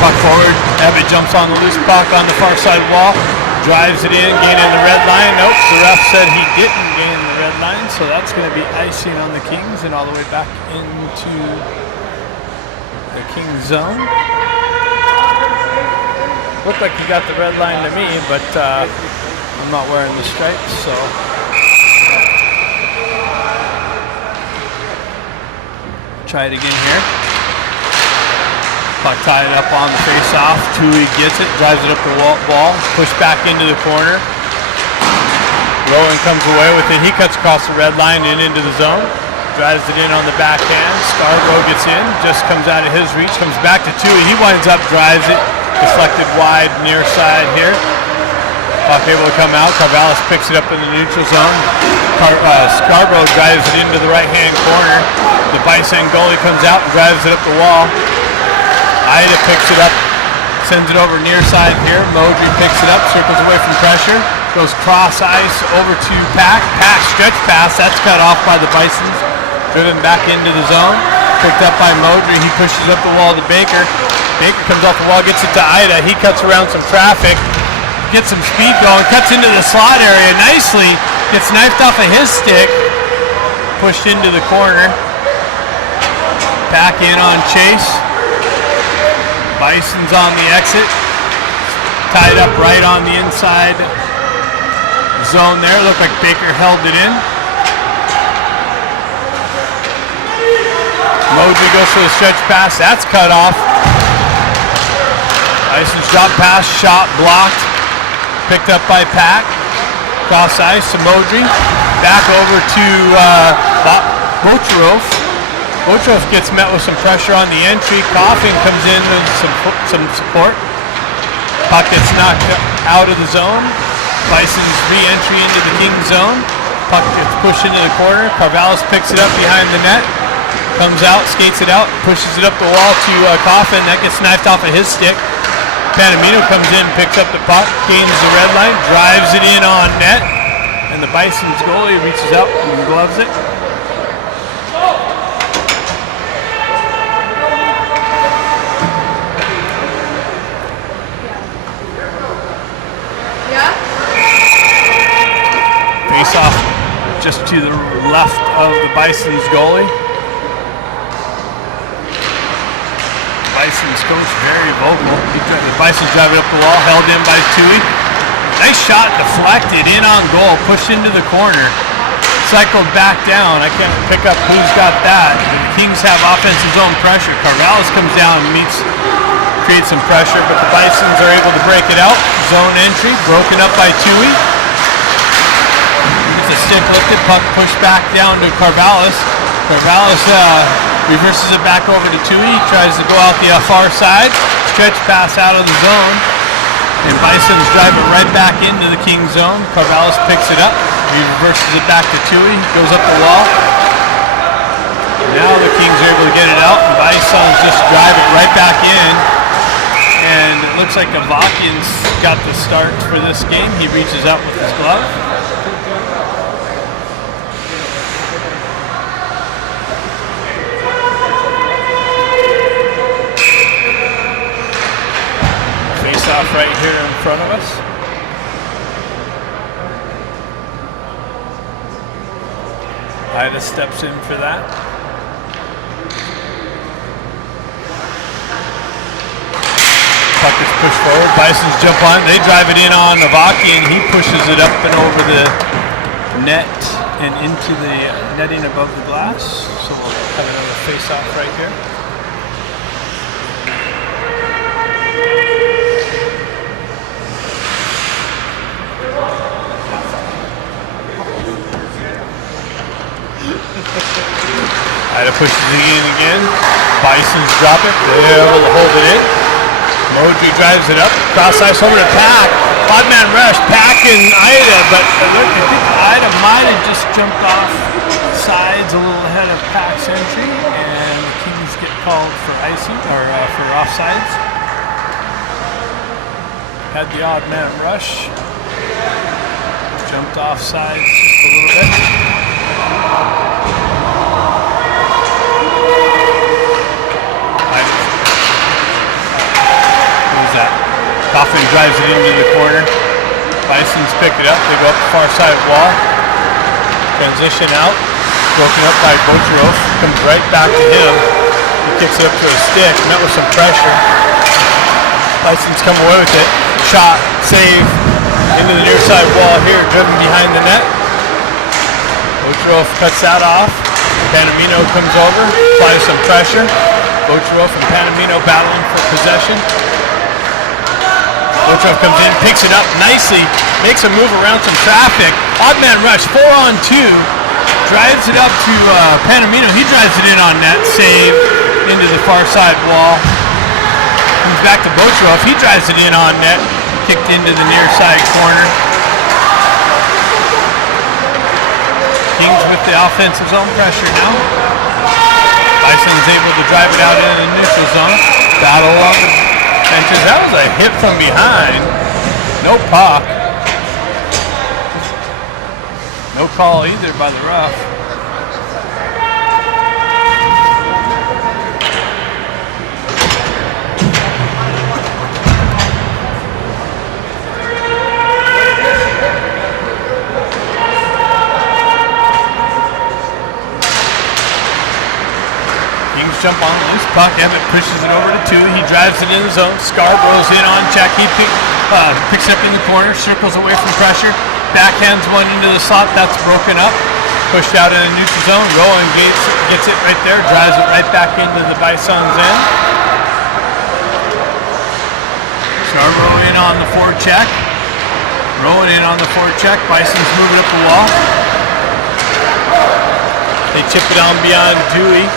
Puck forward. Ebbett jumps on the loose puck on the far side wall. Drives it in, gaining the red line. Nope, the ref said he didn't gain the red line, so that's going to be icing on the Kings and all the way back into the Kings zone. Looked like he got the red line to me, but I'm not wearing the stripes, so. Try it again here. Puck tied up on the face-off. Tui gets it, drives it up the wall, pushed back into the corner. Rowan comes away with it. He cuts across the red line and into the zone. Drives it in on the backhand. Scarborough gets in, just comes out of his reach, comes back to Tui. He winds up, drives it, deflected wide near side here. Puck able to come out. Carvallis picks it up in the neutral zone. Scarborough drives it into the right-hand corner. The Bison goalie comes out and drives it up the wall. Ida picks it up, sends it over near side here. Modry picks it up, circles away from pressure, goes cross ice over to Pack. Pack stretch pass, that's cut off by the Bisons. Driven back into the zone, picked up by Modry. He pushes up the wall to Baker. Baker comes off the wall, gets it to Ida. He cuts around some traffic, gets some speed going, cuts into the slot area nicely, gets knifed off of his stick, pushed into the corner. Back in on Chase. Bison's on the exit. Tied up right on the inside zone there. Looked like Baker held it in. Modry goes for the stretch pass. That's cut off. Bison's drop pass, shot blocked. Picked up by Pack. Cross ice to Modry. Back over to Bocherov. Bocherov gets met with some pressure on the entry. Coffin comes in with some support. Puck gets knocked out of the zone. Bison's re-entry into the King zone. Puck gets pushed into the corner. Carvallis picks it up behind the net. Comes out, skates it out, pushes it up the wall to Coffin. That gets knifed off of his stick. Panamino comes in, picks up the puck, gains the red line, drives it in on net. And the Bison's goalie reaches out and gloves it. Face off just to the left of the Bison's goalie. Bison's coach very vocal. The Bison's driving up the wall, held in by Tui. Nice shot, deflected, in on goal, pushed into the corner. Cycled back down. I can't pick up who's got that. The Kings have offensive zone pressure. Carvallis comes down and creates some pressure, but the Bisons are able to break it out. Zone entry, broken up by Tui. The stick lifted, puck pushed back down to Carvallis. Carvallis reverses it back over to Tui. He tries to go out the far side. Stretch pass out of the zone. And Bison's drive it right back into the King zone. Carvallis picks it up. He reverses it back to Tui. Goes up the wall. Now the Kings are able to get it out. The Bisons just drive it right back in. And it looks like Avakian's got the start for this game. He reaches out with his glove. Off right here in front of us. Ida steps in for that. Puck is pushed forward. Bisons jump on. They drive it in on Navaki, and he pushes it up and over the net and into the netting above the glass. So we'll have another face-off right here. Ida pushes it in again. Bisons drop it. They'll hold it in. Modry drives it up. Cross ice over to Pack. Five-man rush. Pack and Ida, but look, I think Ida might have just jumped off sides a little ahead of Pack's entry, and the Kings get called for icing or for offsides. Had the odd man rush. Jumped off sides just a little bit. drives it into the corner. Bisons pick it up. They go up the far side wall. Transition out. Broken up by Bocherov. Comes right back to him. He kicks it up to a stick. Met with some pressure. Bisons come away with it. Shot. Save. Into the near side wall here. Driven behind the net. Bocherov cuts that off. Panamino comes over. Applies some pressure. Bocherov and Panamino battling for possession. Bocherov comes in, picks it up nicely, makes a move around some traffic. Odd man rush, 4-on-2. Drives it up to Panamino. He drives it in on net, save into the far side wall. Comes back to Bocherov. He drives it in on net, kicked into the near side corner. Kings with the offensive zone pressure now. Bison's able to drive it out into the neutral zone. Battle on the benches. That was a hit from behind. No puck. No call either by the ref. Jump on the loose puck. Emmett pushes it over to 2. He drives it in the zone. Scarborough's in on check. He picks it up in the corner, circles away from pressure, backhands one into the slot. That's broken up. Pushed out in the neutral zone. Rowan gets it right there, drives it right back into the Bisons' end. Scarborough in on the forecheck. Rowan in on the forecheck. Bisons move it up the wall. They chip it on beyond Dewey.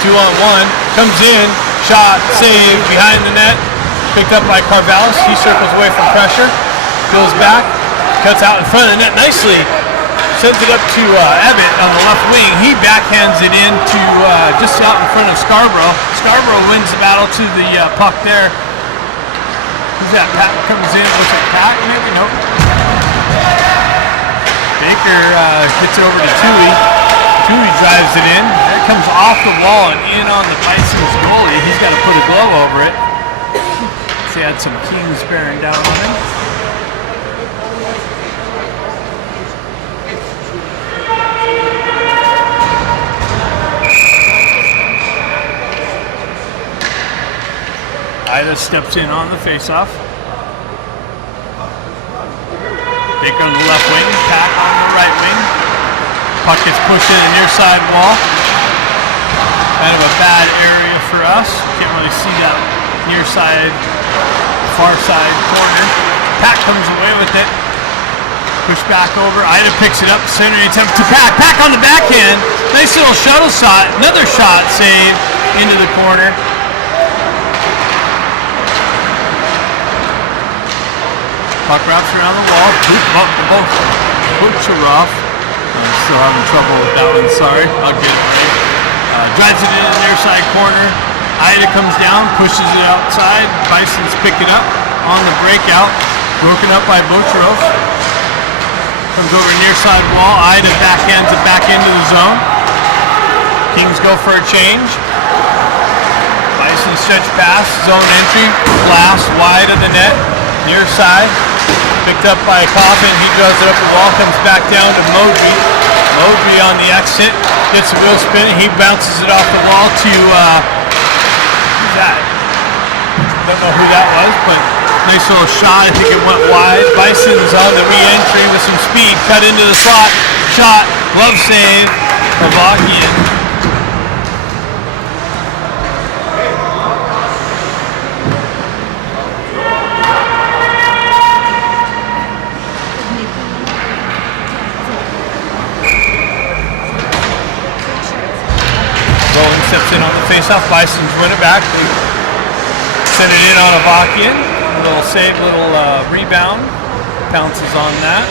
2-on-1, comes in, shot, save, behind the net, picked up by Carvallis. He circles away from pressure, goes back, cuts out in front of the net nicely, sends it up to Ebbett on the left wing. He backhands it in to just out in front of Scarborough. Scarborough wins the battle to the puck there. Who's that? Pat comes in, looks like Pat, maybe? Nope. Baker gets it over to Tui. Tui drives it in. That comes off the wall and in on the Bison's goalie. He's got to put a glove over it. He had some Kings bearing down on him. Ida steps in on the faceoff. Baker on the left wing, Pat on the right wing. Puck gets pushed in the near side wall. Kind of a bad area for us. Can't really see that near side, far side corner. Pat comes away with it. Push back over. Ida picks it up. Center attempt to Pat. Pat on the backhand. Nice little shuttle shot. Another shot save into the corner. Puck wraps around the wall. Both Bocherov. I'm still having trouble with that one, sorry. I'll get it right. Drives it in the near side corner. Ida comes down, pushes it outside. Bisons pick it up on the breakout. Broken up by Bocherov. Comes over near side wall. Ida backhands it back into the zone. Kings go for a change. Bison stretch pass, zone entry. Blast wide of the net. Near side. Picked up by Coffin, he drives it up the wall, comes back down to Modry. Modry on the exit, gets a wheel spin, he bounces it off the wall to, who's that? Don't know who that was, but nice little shot, I think it went wide. Bison's on the re-entry with some speed, cut into the slot, shot, glove save, Avakian. Steps in on the face-off. Bisons win it back. They send it in on Avakian. A little save, little rebound. Pounces on that.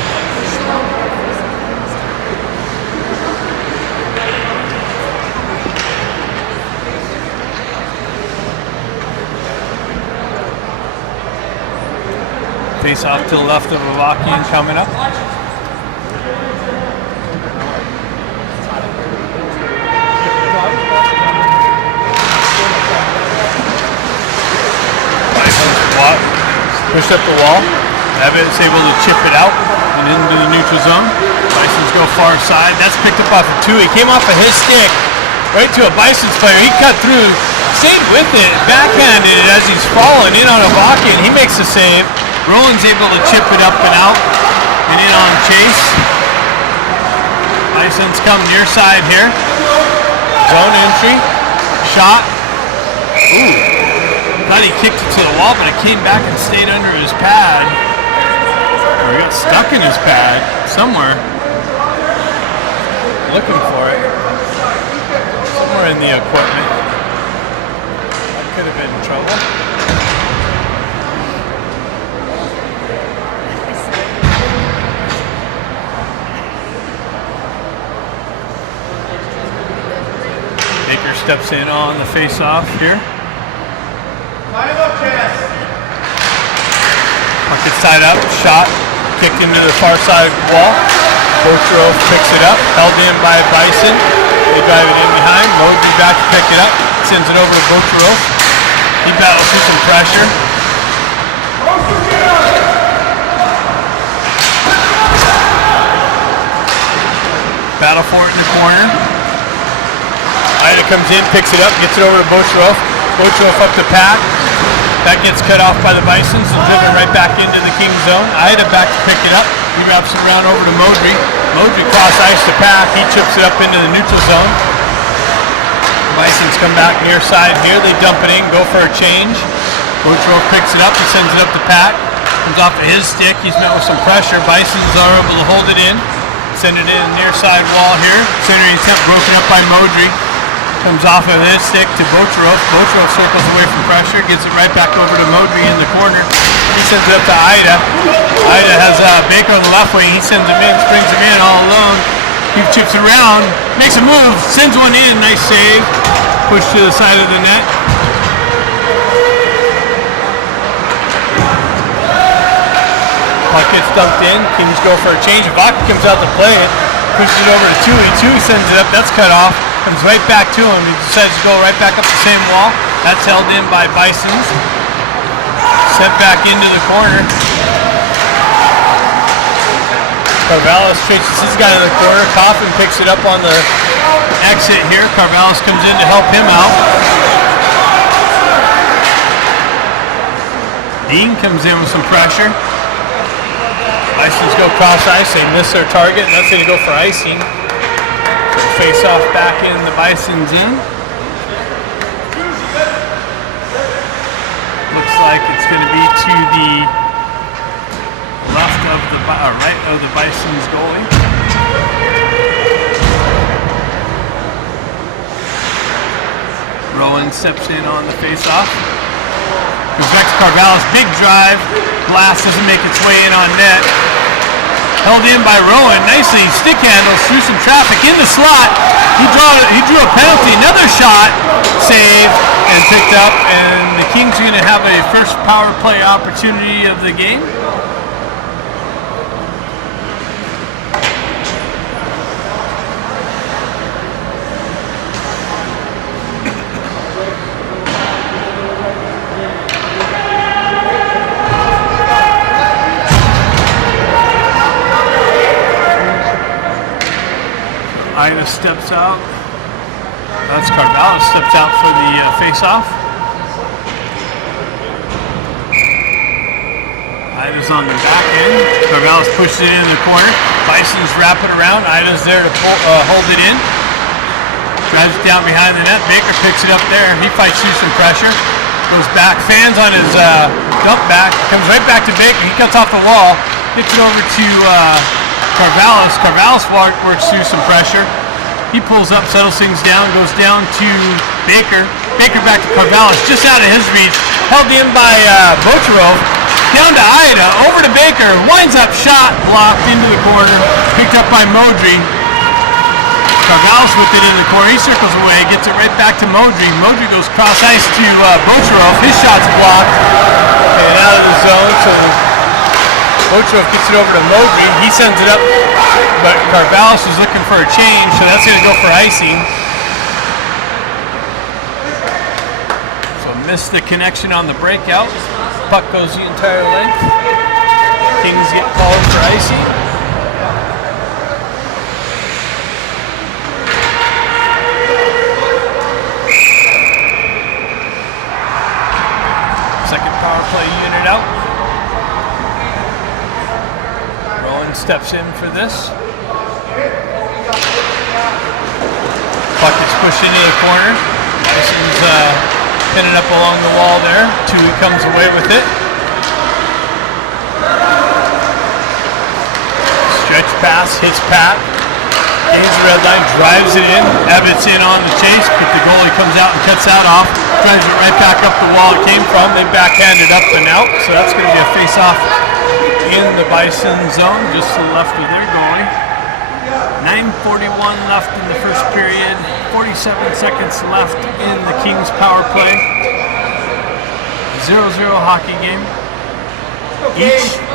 Face-off to the left of Avakian coming up. Pushed up the wall. Evans able to chip it out and into the neutral zone. Bisons go far side. That's picked up off of two. He came off of his stick right to a Bisons player. He cut through, stayed with it, backhanded it as he's falling in on Ibaka, and he makes the save. Rowan's able to chip it up and out and in on Chase. Bisons come near side here. Zone entry. Shot. Ooh. Thought he kicked it to the wall, but it came back and stayed under his pad. Or he got stuck in his pad somewhere. Looking for it. Somewhere in the equipment. That could have been trouble. Baker steps in on the face-off here. Bucket side up, shot, kicked into the far side wall. Botrov picks it up, held in by Bison. They drive it in behind. Mosley back to pick it up, sends it over to Botrov. He battles through some pressure. Battle for it in the corner. Ida comes in, picks it up, gets it over to Botrov. Botrov up the pack. That gets cut off by the Bisons and driven right back into the King zone. Ida back to pick it up. He wraps it around over to Modry. Modry cross ice the pack. He chips it up into the neutral zone. The Bisons come back near side here. They dump it in, go for a change. Botrov picks it up. He sends it up the pack. Comes off of his stick. He's met with some pressure. Bisons are able to hold it in. Send it in near side wall here. Centering attempt broken up by Modry. Comes off of his stick to Botrov. Botrov circles away from pressure, gets it right back over to Modry in the corner. He sends it up to Ida. Ida has Baker on the left wing. He sends him in, springs him in all alone. He chips around, makes a move, sends one in. Nice save. Push to the side of the net. Puck gets dumped in. Kings go for a change. Ibaka comes out to play it. Pushes it over to Tui. Tui sends it up. That's cut off. Comes right back to him. He decides to go right back up the same wall. That's held in by Bisons. Sent back into the corner. Carvallis chases his guy in the corner. Coffin picks it up on the exit here. Carvallis comes in to help him out. Dean comes in with some pressure. Bisons go cross ice. They miss their target, and that's going to go for icing. Face off back in the Bisons in. Looks like it's going to be to the left of the right of the Bisons goalie. Rowan steps in on the face off. Goes back to Carvallis, big drive. Glass doesn't make its way in on net. Held in by Rowan, nicely stick handles through some traffic in the slot. He drew a penalty, another shot, saved and picked up, and the Kings are going to have a first power play opportunity of the game. Ida steps out. That's Carvallis steps out for the face-off. Ida's on the back end. Carvallis pushes it in the corner. Bisons wrap it around. Ida's there to hold it in. Drives it down behind the net. Baker picks it up there. He fights through some pressure. Goes back. Fans on his dump back. Comes right back to Baker. He cuts off the wall. Gets it over to Carvallis. Carvallis works through some pressure. He pulls up, settles things down, goes down to Baker. Baker back to Carvallis, just out of his reach. Held in by Botrov. Down to Ida, over to Baker. Winds up, shot, blocked into the corner. Picked up by Modry. Carvallis with it in the corner. He circles away, gets it right back to Modry. Modry goes cross ice to Botrov. His shot's blocked and out of the zone. So Botrov gets it over to Modry. He sends it up, but Carvallis is looking for a change, so that's going to go for icing. So missed the connection on the breakout. puck goes the entire length. Kings get called for icing. Second power play unit out. Rowan steps in for this. Puck is pushed into the corner. Bisons pinning up along the wall there. Tui comes away with it. Stretch pass, hits Pat. Gains the red line, drives it in. Ebbets in on the chase, but the goalie comes out and cuts that off. Drives it right back up the wall it came from. They backhanded up and out, so that's going to be a face-off in the Bison zone, just to the left of their goalie. 9:41 left in the first period. 47 seconds left in the Kings power play. 0-0 hockey game.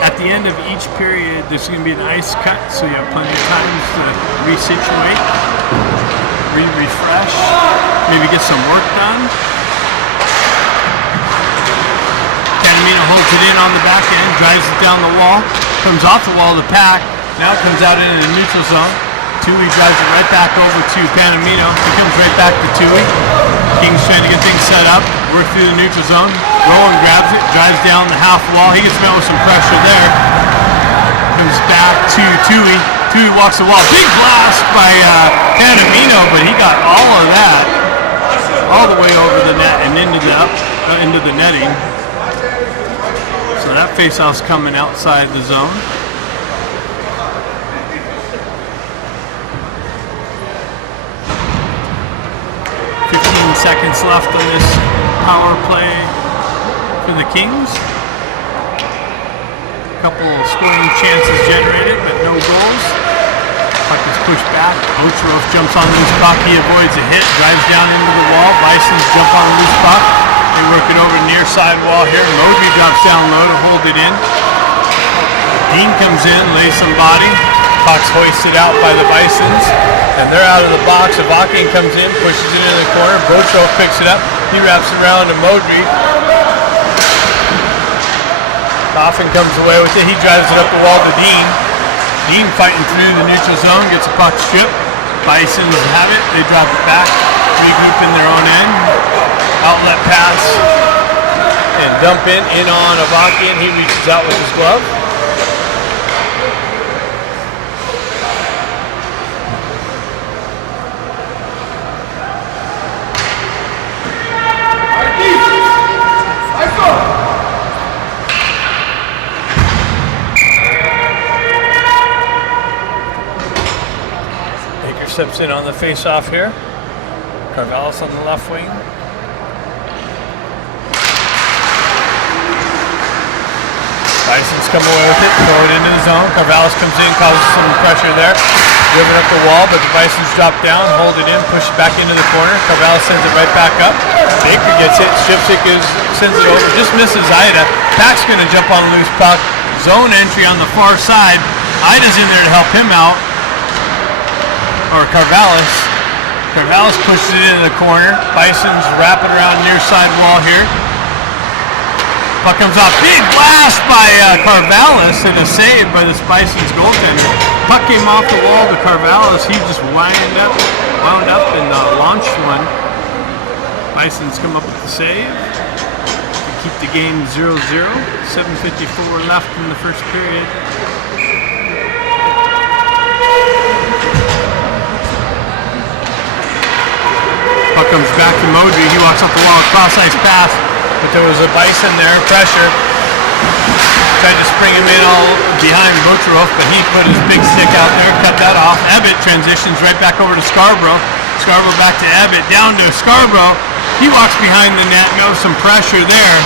At the end of each period, there's going to be an ice cut, so you have plenty of times to resituate, refresh, maybe get some work done. Canamino holds it in on the back end, drives it down the wall, comes off the wall to Pack, now comes out into the neutral zone. Tui drives it right back over to Panamino. He comes right back to Tui. Kings trying to get things set up, work through the neutral zone. Rowan grabs it, drives down the half wall. He gets met with some pressure there. Comes back to Tui. Tui walks the wall. Big blast by Panamino, but he got all of that all the way over the net and into the netting. So that faceoff's coming outside the zone. 15 seconds left on this power play for the Kings. A couple of scoring chances generated, but no goals. Puck is pushed back. Ocherov jumps on the loose puck. He avoids a hit, drives down into the wall. Bisons jump on the loose puck. They work it over near side wall here. Moby drops down low to hold it in. Dean comes in, lays some body. Puck's hoisted out by the Bisons, and they're out of the box. Avakian comes in, pushes it into the corner. Botrov picks it up. He wraps it around to Modry. Coffin comes away with it. He drives it up the wall to Dean. Dean fighting through the neutral zone, gets a puck stripped. Bisons have it. They drop it back, regroup in their own end. Outlet pass and dump in on Avakian. He reaches out with his glove. Steps in on the face-off here. Carvallis on the left wing. Bisons come away with it, throw it into the zone. Carvallis comes in, causes some pressure there. Driven up the wall, but the Bisons drop down, hold it in, push it back into the corner. Carvallis sends it right back up. Baker gets it. Shipsick sends it over, just misses Ida. Pack's going to jump on a loose puck. Zone entry on the far side. Ida's in there to help him out. Or Carvallis. Carvallis pushes it into the corner. Bisons wrapping around near side wall here. Puck comes off. Big blast by Carvallis and a save by the Bisons goaltender. Puck came off the wall to Carvallis. He just wound up and launched one. Bisons come up with the save to keep the game 0-0. 7:54 left in the first period. Puck comes back to Modry. He walks up the wall, cross-ice pass, but there was a Bison there, pressure. Tried to spring him in all behind Botrov, but he put his big stick out there, cut that off. Ebbett transitions right back over to Scarborough. Scarborough back to Ebbett, down to Scarborough. He walks behind the net, knows some pressure there.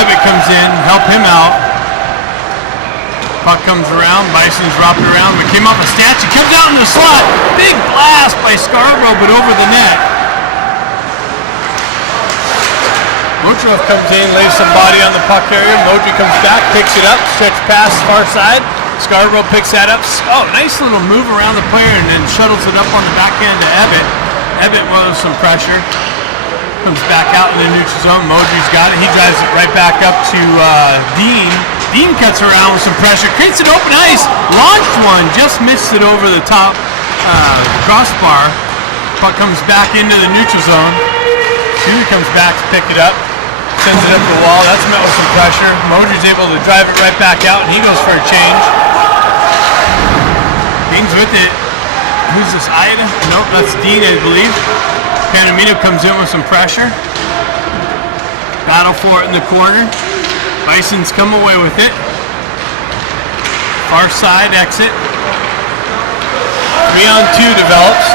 Ebbett comes in, help him out. Puck comes around, Bison's dropped around, but came off a statue, comes out in the slot. Big blast by Scarborough, but over the net. Botrov comes in, lays some body on the puck area. Modry comes back, picks it up, stretch pass far side. Scarborough picks that up. Oh, nice little move around the player and then shuttles it up on the backhand to Ebbett. Ebbett was some pressure. Comes back out in the neutral zone. Modry's got it. He drives it right back up to Dean. Dean cuts around with some pressure. Creates an open ice. Launched one. Just missed it over the top crossbar. Puck comes back into the neutral zone. Huey comes back to pick it up. Sends it up the wall. That's met with some pressure. Modry's able to drive it right back out, and he goes for a change. Dean's with it. Who's this, Ida? Nope, that's Dean, I believe. Panamino comes in with some pressure. Battle for it in the corner. Bisons come away with it. Far side exit. 3-on-2 develops.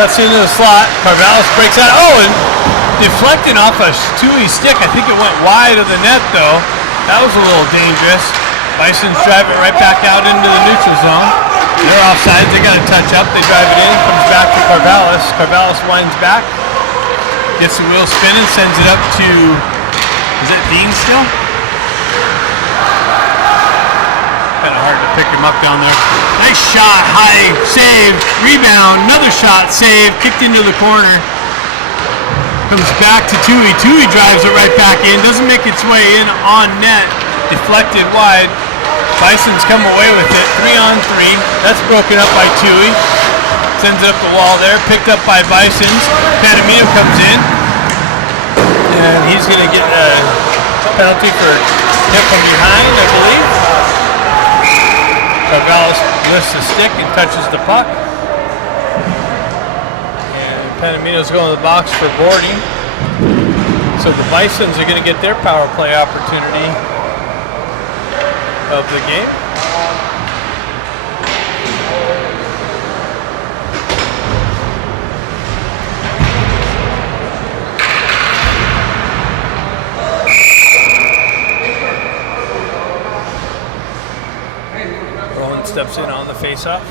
Cuts into the slot. Carvallis breaks out. Oh, and deflecting off a Tui stick. I think it went wide of the net, though. That was a little dangerous. Bisons drive it right back out into the neutral zone. They're offsides. They got to touch up. They drive it in. Comes back to Carvallis. Carvallis winds back. Gets the wheel spinning. Sends it up to... Is that Dean still? Kind of hard to pick him up down there. Nice shot. High. Save. Rebound. Another shot. Save. Kicked into the corner. Comes back to Tui. Tui drives it right back in. Doesn't make its way in on net. Deflected wide. Bisons come away with it. 3-on-3. That's broken up by Tui. Sends it up the wall there. Picked up by Bisons. Panamino comes in. And he's going to get a penalty for hit from behind, I believe. Carvallis lifts the stick and touches the puck. Panamino's going to the box for boarding. So the Bisons are going to get their power play opportunity of the game. Rowan steps in on the face-off.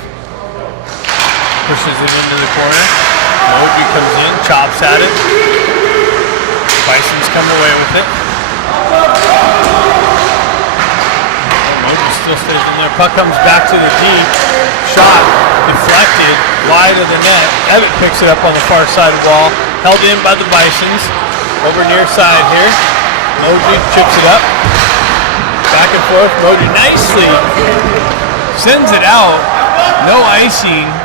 Pushes it into the corner. Modry comes in, chops at it. Bisons come away with it. Modry still stays in there. Puck comes back to the D. Shot deflected wide of the net. Evitt picks it up on the far side wall. Held in by the Bisons. Over near side here. Modry chips it up. Back and forth. Modry nicely sends it out. No icing. I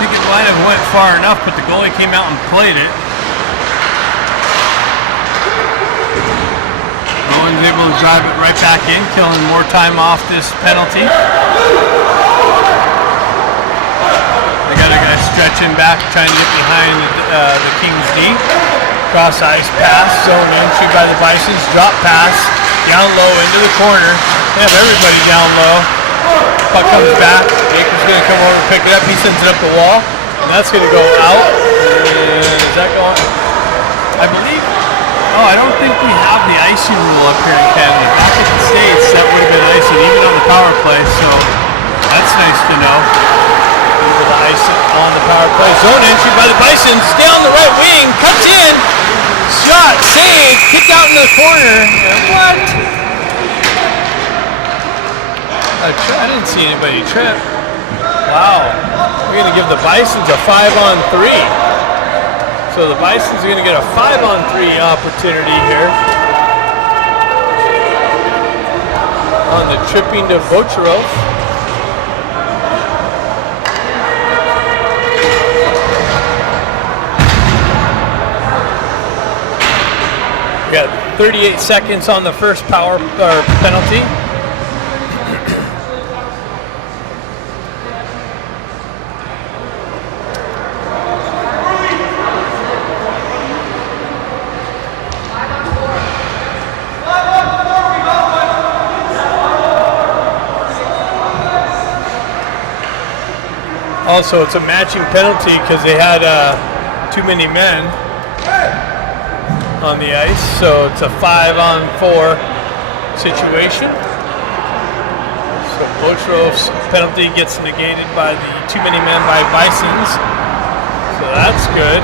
think it might have went far enough, but the goalie came out and played it. Rowan's able to drive it right back in, killing more time off this penalty. They got a guy stretching back, trying to get behind the Kings D. Cross ice pass, zone entry by the Bisons, drop pass, down low into the corner. They have everybody down low. Puck comes back. Baker's going to come over and pick it up. He sends it up the wall. And that's going to go out. And is that going? I believe. Oh, I don't think we have the icing rule up here in Canada. Back in the States, that would have been icing, even on the power play. So that's nice to know. Able to ice it on the power play. Zone entry by the Bisons. Down the right wing. Cuts in. Shot. Save. Kicked out in the corner. And what? I didn't see anybody trip. Wow. We're going to give the Bisons a 5-on-3. So the Bisons are going to get a 5-on-3 opportunity here. On the tripping to Bocharov. We got 38 seconds on the first penalty. Also, it's a matching penalty because they had too many men on the ice, so it's a 5-on-4 situation. So Bocharov's penalty gets negated by the too many men by Bisons, so that's good.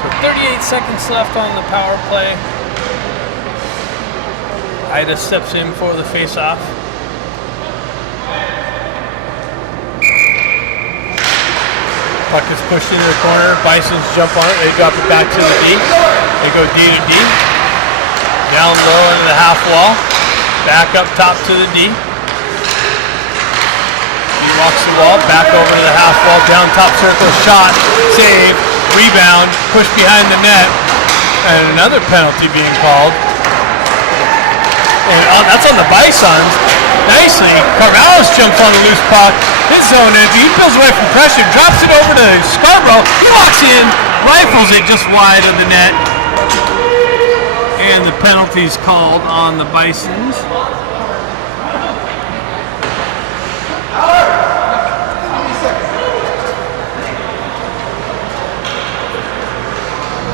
So 38 seconds left on the power play. Ida steps in for the face-off. Puck is pushed into the corner. Bisons jump on it. They drop it back to the D. They go D to D. Down low into the half wall. Back up top to the D. He walks the wall. Back over to the half wall. Down top circle. Shot. Save. Rebound. Push behind the net. And another penalty being called. And that's on the Bisons. Nicely. Carvallis jumps on the loose puck. His zone entry. He pulls away from pressure. Drops it over to Scarborough. He walks in. Rifles it just wide of the net. And the penalty's called on the Bisons.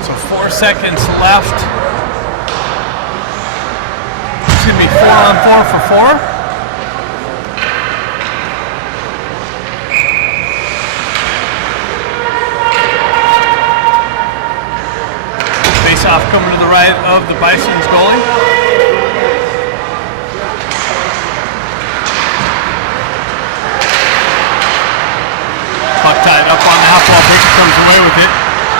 So 4 seconds left. It's going to be 4 on 4 for 4. Off coming to the right of the Bisons goalie. Puck tied up on the half wall. Baker comes away with it.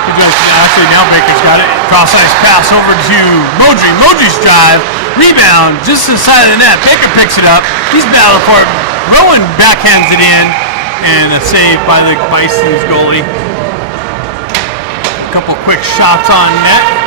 Actually, now Baker's got it. Cross ice pass over to Modry. Modry's drive. Rebound just inside of the net. Baker picks it up. He's battling for it. Rowan backhands it in. And a save by the Bisons goalie. A couple quick shots on net.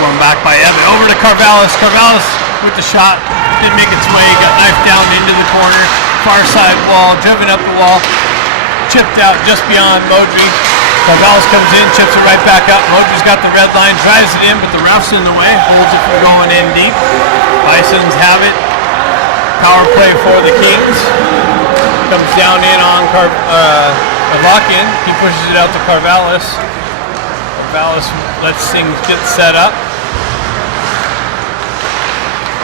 Going back by Evan. Over to Carvallis. Carvallis with the shot. Didn't make its way. Got knifed down into the corner. Far side wall. Driven up the wall. Chipped out just beyond Modry. Carvallis comes in. Chips it right back up. Modry's got the red line. Drives it in, but the ref's in the way. Holds it from going in deep. Bisons have it. Power play for the Kings. Comes down in on Avakian. He pushes it out to Carvallis. Carvallis lets things get set up.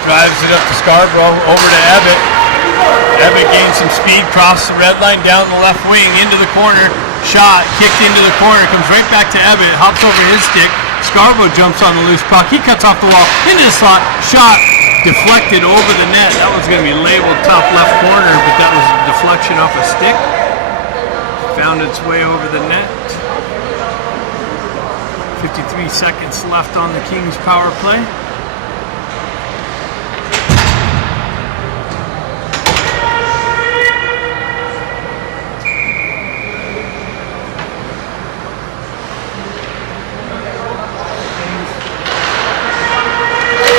Drives it up to Scarborough, over to Ebbett. Ebbett gains some speed, crosses the red line, down the left wing, into the corner. Shot, kicked into the corner, comes right back to Ebbett, hops over his stick. Scarborough jumps on the loose puck. He cuts off the wall, into the slot. Shot, deflected over the net. That was going to be labeled top left corner, but that was a deflection off a stick. Found its way over the net. 53 seconds left on the Kings power play.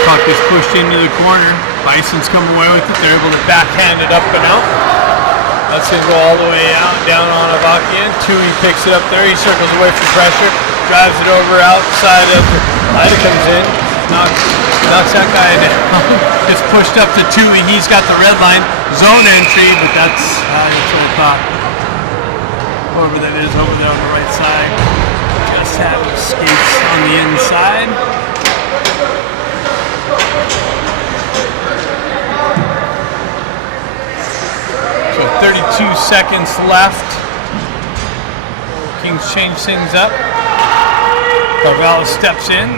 Puck is pushed into the corner. Bisons come away with it. They're able to backhand it up and out. That's going to go all the way out, down on Avakian. Tui picks it up there. He circles away from pressure. Drives it over outside of Ida comes in. Knocks that guy down. It's pushed up to Tui. He's got the red line. Zone entry, but that's what I thought. Whoever that is over there on the right side. Just have skates on the inside. So 32 seconds left. Kings change things up. Carvallis steps in.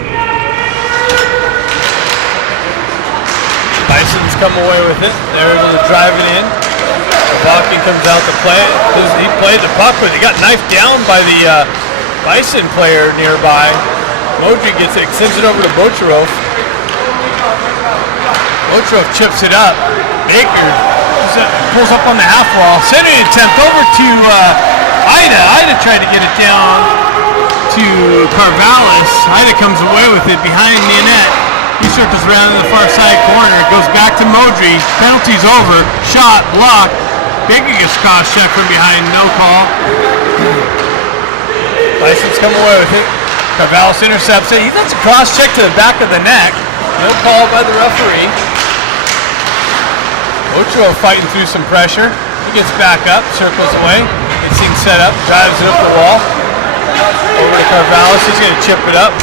Bisons come away with it. They're able to drive it in. Avakian comes out to play it. He played the puck, but he got knifed down by the Bison player nearby. Modry gets it, sends it over to Bocharov. Bocharov chips it up. Baker pulls up on the half wall. Centering attempt over to Ida. Ida tried to get it down to Carvallis. Ida comes away with it behind the net. He circles around in the far side corner. Goes back to Modry. Penalty's over. Shot, blocked. Baker gets cross-checked from behind. No call. Bisons come away with it. Carvallis intercepts it. He does a cross-check to the back of the neck. No call by the referee. Ochoa fighting through some pressure. He gets back up, circles away. Gets things set up, drives it up the wall. Over to Carvallis. He's going to chip it up.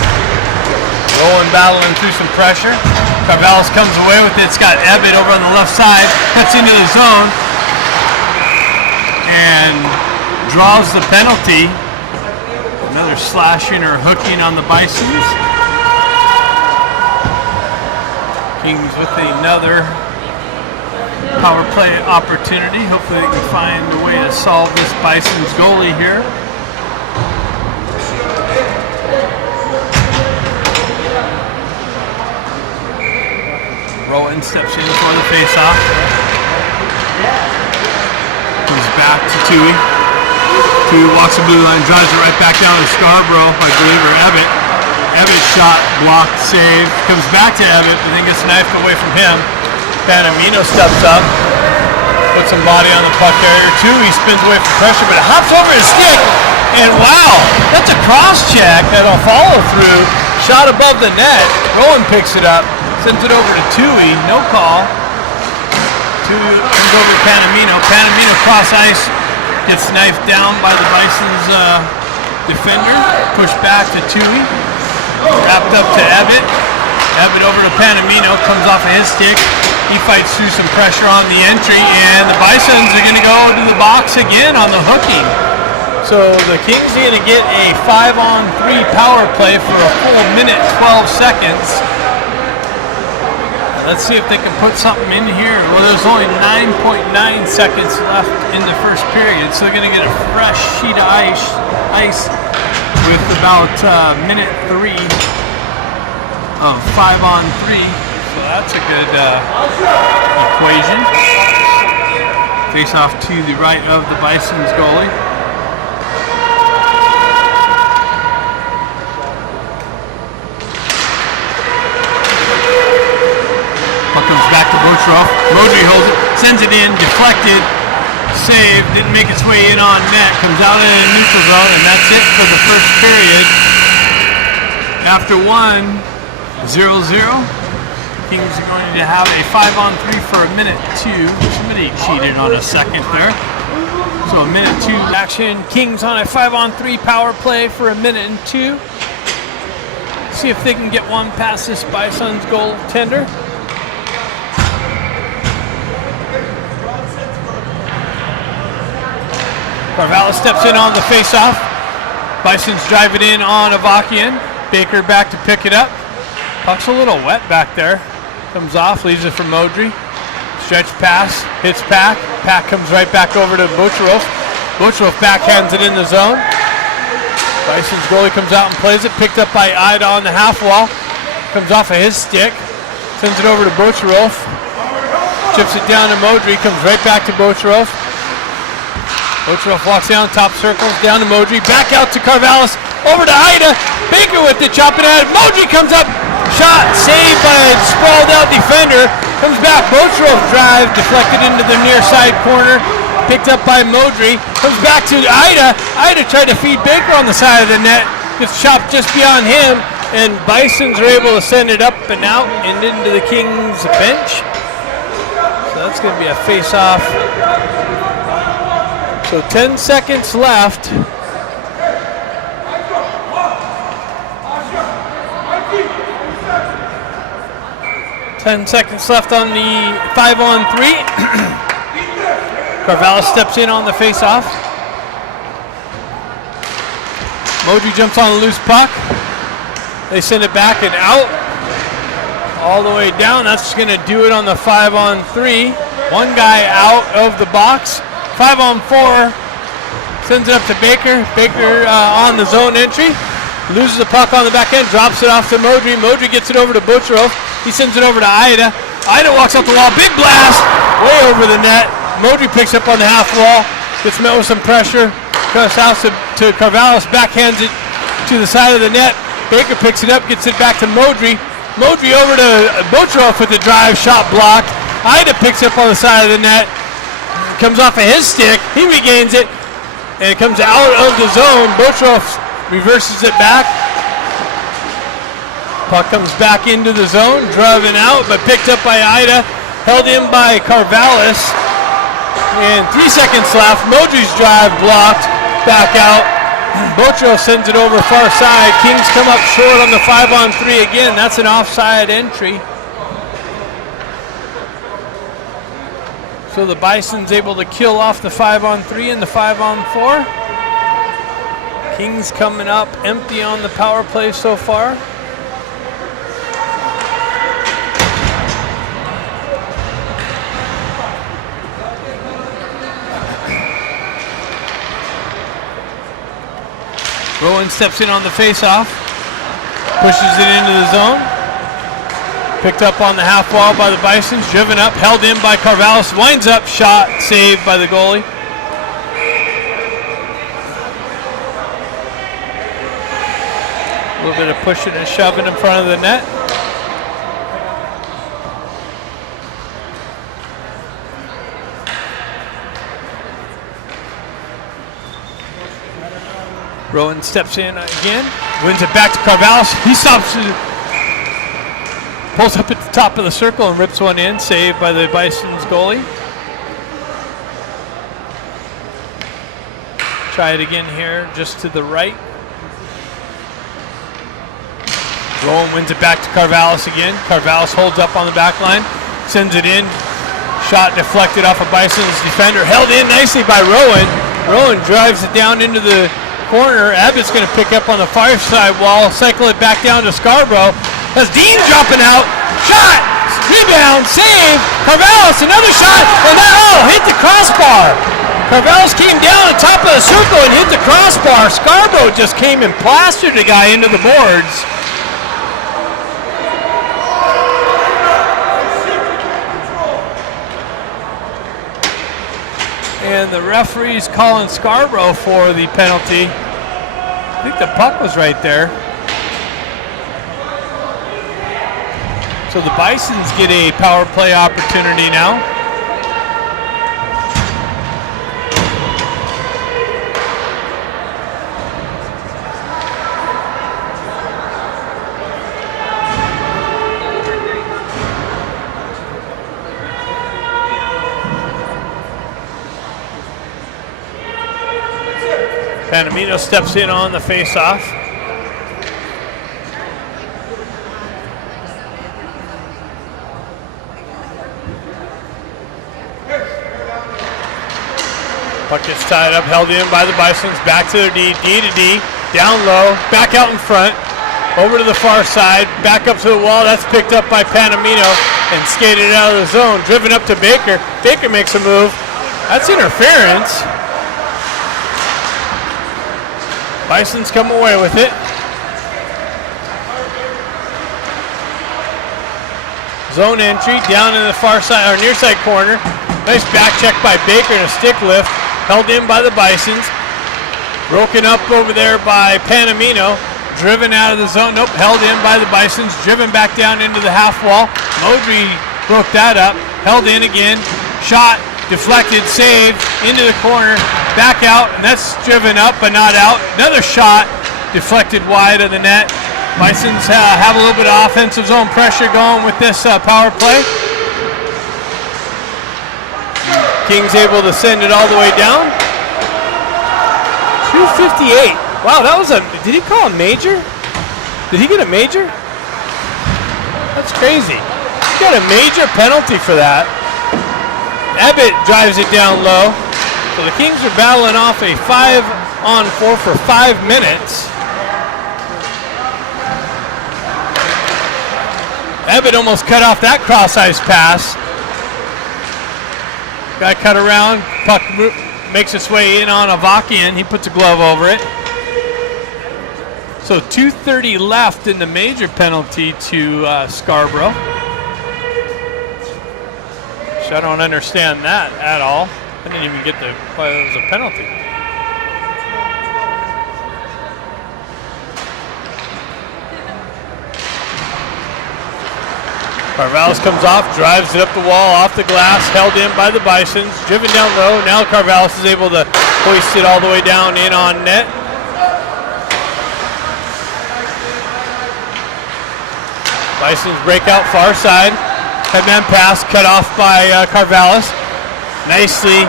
Rowan battling through some pressure. Carvallis comes away with it. It's got Ebbett over on the left side. Cuts into the zone. And draws the penalty. Another slashing or hooking on the Bisons. Kings with another power play opportunity. Hopefully they can find a way to solve this Bisons goalie here. Rowan steps in for the face-off. Comes back to Tui. Tui walks the blue line, drives it right back down to Scarborough, I believe, or Ebbett. Ebbett shot, blocked, save. Comes back to Ebbett, but then gets knifed away from him. Panamino steps up, puts some body on the puck carrier. Tui spins away from pressure, but it hops over his stick. And wow, that's a cross check and a follow through. Shot above the net. Rowan picks it up, sends it over to Tui, no call. Tui comes over to Panamino. Panamino cross ice, gets knifed down by the Bisons defender. Pushed back to Tui. Wrapped up to Ebbett. Ebbett over to Panamino, comes off of his stick. He fights through some pressure on the entry, and the Bisons are going to go to the box again on the hooking. So the Kings are going to get a 5-on-3 power play for a full minute, 12 seconds. Let's see if they can put something in here. Well, there's only 9.9 seconds left in the first period, so they're going to get a fresh sheet of ice with about minute 3 of 5-on-3. So that's a good equation. Face off to the right of the Bisons goalie. Comes back to Bochroff. Modry holds it, sends it in, deflected, save, didn't make its way in on net, comes out in a neutral zone, and that's it for the first period. After 1-0-0, Kings are going to have a 5-on-3 for a minute 2. Somebody cheated on a second there. So a minute 2 action. Kings on a 5-on-3 power play for a minute and 2. See if they can get one past this Bisons goaltender. Carvallis steps in on the face-off. Bisons drive it in on Avakian. Baker back to pick it up. Puck's a little wet back there. Comes off, leaves it for Modry. Stretch pass, hits Pack. Pack comes right back over to Bochroff. Bochroff backhands it in the zone. Bisons goalie comes out and plays it. Picked up by Ida on the half wall. Comes off of his stick. Sends it over to Bochroff. Chips it down to Modry. Comes right back to Bochroff. Bochroff walks down, top circles, down to Modry, back out to Carvallis, over to Ida, Baker with it, chopping at it, Modry comes up, shot, saved by a sprawled out defender, comes back, Bochroff drive, deflected into the near side corner, picked up by Modry, comes back to Ida, Ida tried to feed Baker on the side of the net, gets chopped just beyond him, and Bisons are able to send it up and out and into the Kings bench. So that's going to be a face-off. So 10 seconds left. 10 seconds left on the 5-on-3. Carvallis steps in on the face-off. Modry jumps on a loose puck. They send it back and out. All the way down. That's going to do it on the 5-on-3. One guy out of the box. 5-on-4, sends it up to Baker. Baker on the zone entry, loses the puck on the back end, drops it off to Modry. Modry gets it over to Bochroff. He sends it over to Ida. Ida walks up the wall, big blast, way over the net. Modry picks up on the half wall, gets met with some pressure, goes out to Carvallis, backhands it to the side of the net. Baker picks it up, gets it back to Modry. Modry over to Bochroff with the drive, shot blocked. Ida picks up on the side of the net. Comes off of his stick, he regains it, and it comes out of the zone. Bochroff reverses it back. Puck comes back into the zone, driven out, but picked up by Ida, held in by Carvallis. And 3 seconds left, Modry's drive blocked, back out. Bocho sends it over far side. Kings come up short on the 5-on-3 again. That's an offside entry. So the Bison's able to kill off the 5-on-3 and the 5-on-4. Kings coming up empty on the power play so far. Rowan steps in on the face-off, pushes it into the zone. Picked up on the half wall by the Bisons, driven up, held in by Carvallis, winds up, shot, saved by the goalie. A little bit of pushing and shoving in front of the net. Rowan steps in again, wins it back to Carvallis. He stops, pulls up at the top of the circle and rips one in, saved by the Bison's goalie. Try it again here, just to the right. Rowan wins it back to Carvallis again. Carvallis holds up on the back line, sends it in. Shot deflected off a Bison's defender, held in nicely by Rowan. Rowan drives it down into the corner. Abbott's going to pick up on the far side wall, cycle it back down to Scarborough. That's Dean dropping out. Shot! Rebound! Save! Carvallis, another shot! And that, hit the crossbar! Carvallis came down the top of the circle and hit the crossbar. Scarborough just came and plastered the guy into the boards. And the referee's calling Scarborough for the penalty. I think the puck was right there. So the Bisons get a power play opportunity now. Panamino steps in on the face-off. Puck gets tied up, held in by the Bisons. Back to their D, D to D, down low, back out in front, over to the far side, back up to the wall. That's picked up by Panamino and skated out of the zone. Driven up to Baker. Baker makes a move. That's interference. Bisons come away with it. Zone entry down in the far side or near side corner. Nice back check by Baker and a stick lift. Held in by the Bisons. Broken up over there by Panamino. Driven out of the zone. Nope, held in by the Bisons. Driven back down into the half wall. Modry broke that up. Held in again. Shot. Deflected, saved, into the corner, back out, and that's driven up but not out. Another shot, deflected wide of the net. Bisons have a little bit of offensive zone pressure going with this power play. Kings able to send it all the way down. 2:58. Wow, that was did he call a major? Did he get a major? That's crazy. He got a major penalty for that. Abbott drives it down low. So the Kings are battling off a 5-on-4 for 5 minutes. Abbott almost cut off that cross-ice pass. Guy cut around, puck makes its way in on Avakian. He puts a glove over it. So 2:30 left in the major penalty to Scarborough. I don't understand that at all. I didn't even get the play. It was a penalty. Carvallis comes off, drives it up the wall, off the glass, held in by the Bisons, driven down low. Now Carvallis is able to hoist it all the way down in on net. Bisons break out far side. Headman pass cut off by Carvallis. Nicely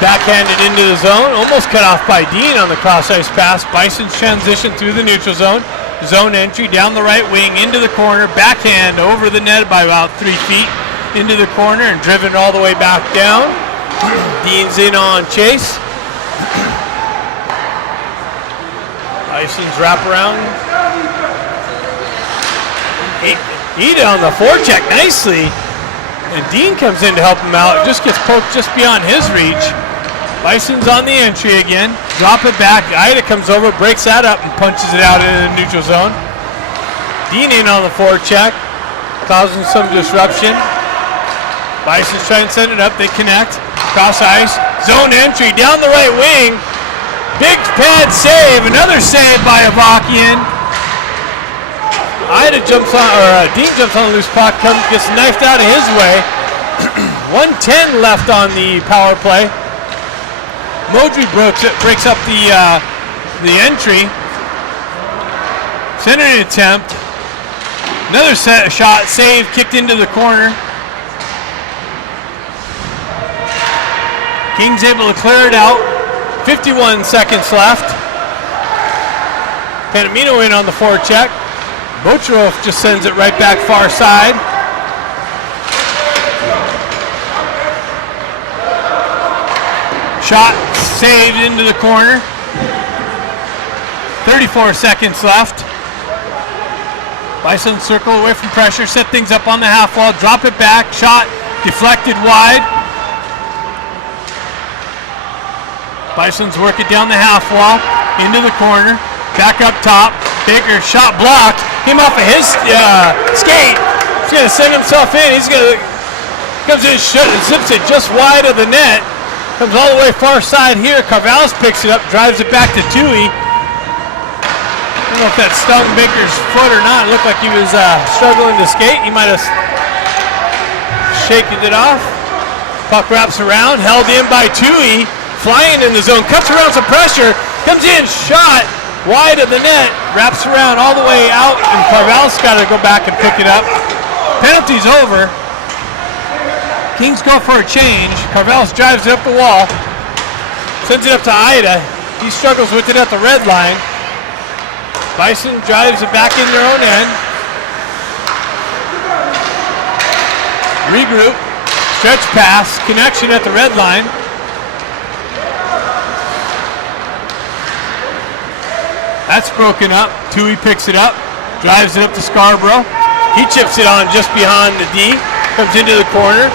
Backhanded into the zone, almost cut off by Dean on the cross ice pass. Bisons transition through the neutral zone. Zone entry down the right wing into the corner. Backhand over the net by about 3 feet into the corner and driven all the way back down. Dean's in on chase. Bisons wrap around. He on the forecheck nicely. And Dean comes in to help him out. Just gets poked just beyond his reach. Bison's on the entry again. Drop it back. Ida comes over, breaks that up, and punches it out into the neutral zone. Dean in on the forecheck, causing some disruption. Bison's trying to send it up. They connect. Cross ice. Zone entry down the right wing. Big pad save. Another save by Avakian. Dean jumps on a loose puck, gets knifed out of his way. 1:10 left on the power play. Modry breaks up the entry. Centering attempt. Another shot, save, kicked into the corner. Kings able to clear it out. 51 seconds left. Panamino in on the forecheck. Bocherov just sends it right back far side. Shot saved into the corner. 34 seconds left. Bison circle away from pressure, set things up on the half wall, drop it back, shot deflected wide. Bisons work it down the half wall, into the corner, back up top. Baker shot blocked, came off of his skate. He's gonna send himself in. Comes in, zips it just wide of the net. Comes all the way far side here. Carvallis picks it up, drives it back to Tui. I don't know if that stung Baker's foot or not. It looked like he was struggling to skate. He might have shaken it off. Puck wraps around, held in by Tui. Flying in the zone, cuts around some pressure, comes in, shot wide of the net, wraps around all the way out, and Carval's got to go back and pick it up. Penalty's over. Kings go for a change. Carval's drives it up the wall, sends it up to Ida. He struggles with it at the red line. Bison drives it back in their own end. Regroup, stretch pass, connection at the red line. That's broken up. Tui picks it up, drives it up to Scarborough. He chips it on just behind the D, comes into the corner.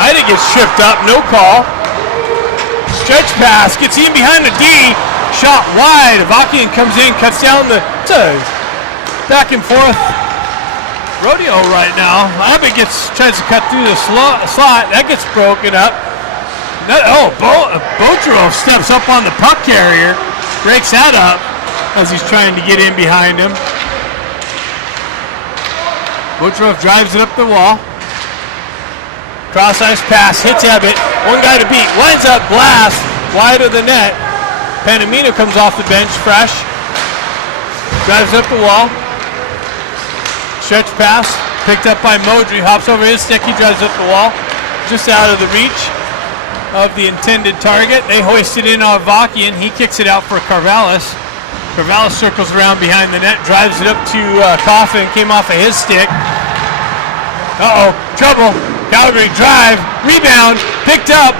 Ida gets tripped up, no call. Stretch pass, gets in behind the D, shot wide. Avakian comes in, cuts down it's a back and forth rodeo right now. Abbott tries to cut through the slot. That gets broken up. Bocherov steps up on the puck carrier, breaks that up as he's trying to get in behind him. Bocherov drives it up the wall. Cross ice pass, hits Abbott. One guy to beat, winds up blast, wide of the net. Panamino comes off the bench fresh. Drives up the wall. Stretch pass, picked up by Modry, hops over his stick, he drives up the wall. Just out of the reach of the intended target. They hoist it in on Avakian. He kicks it out for Carvallis. Carvallis circles around behind the net, drives it up to Coffin, came off of his stick. Trouble. Calgary drive, rebound, picked up,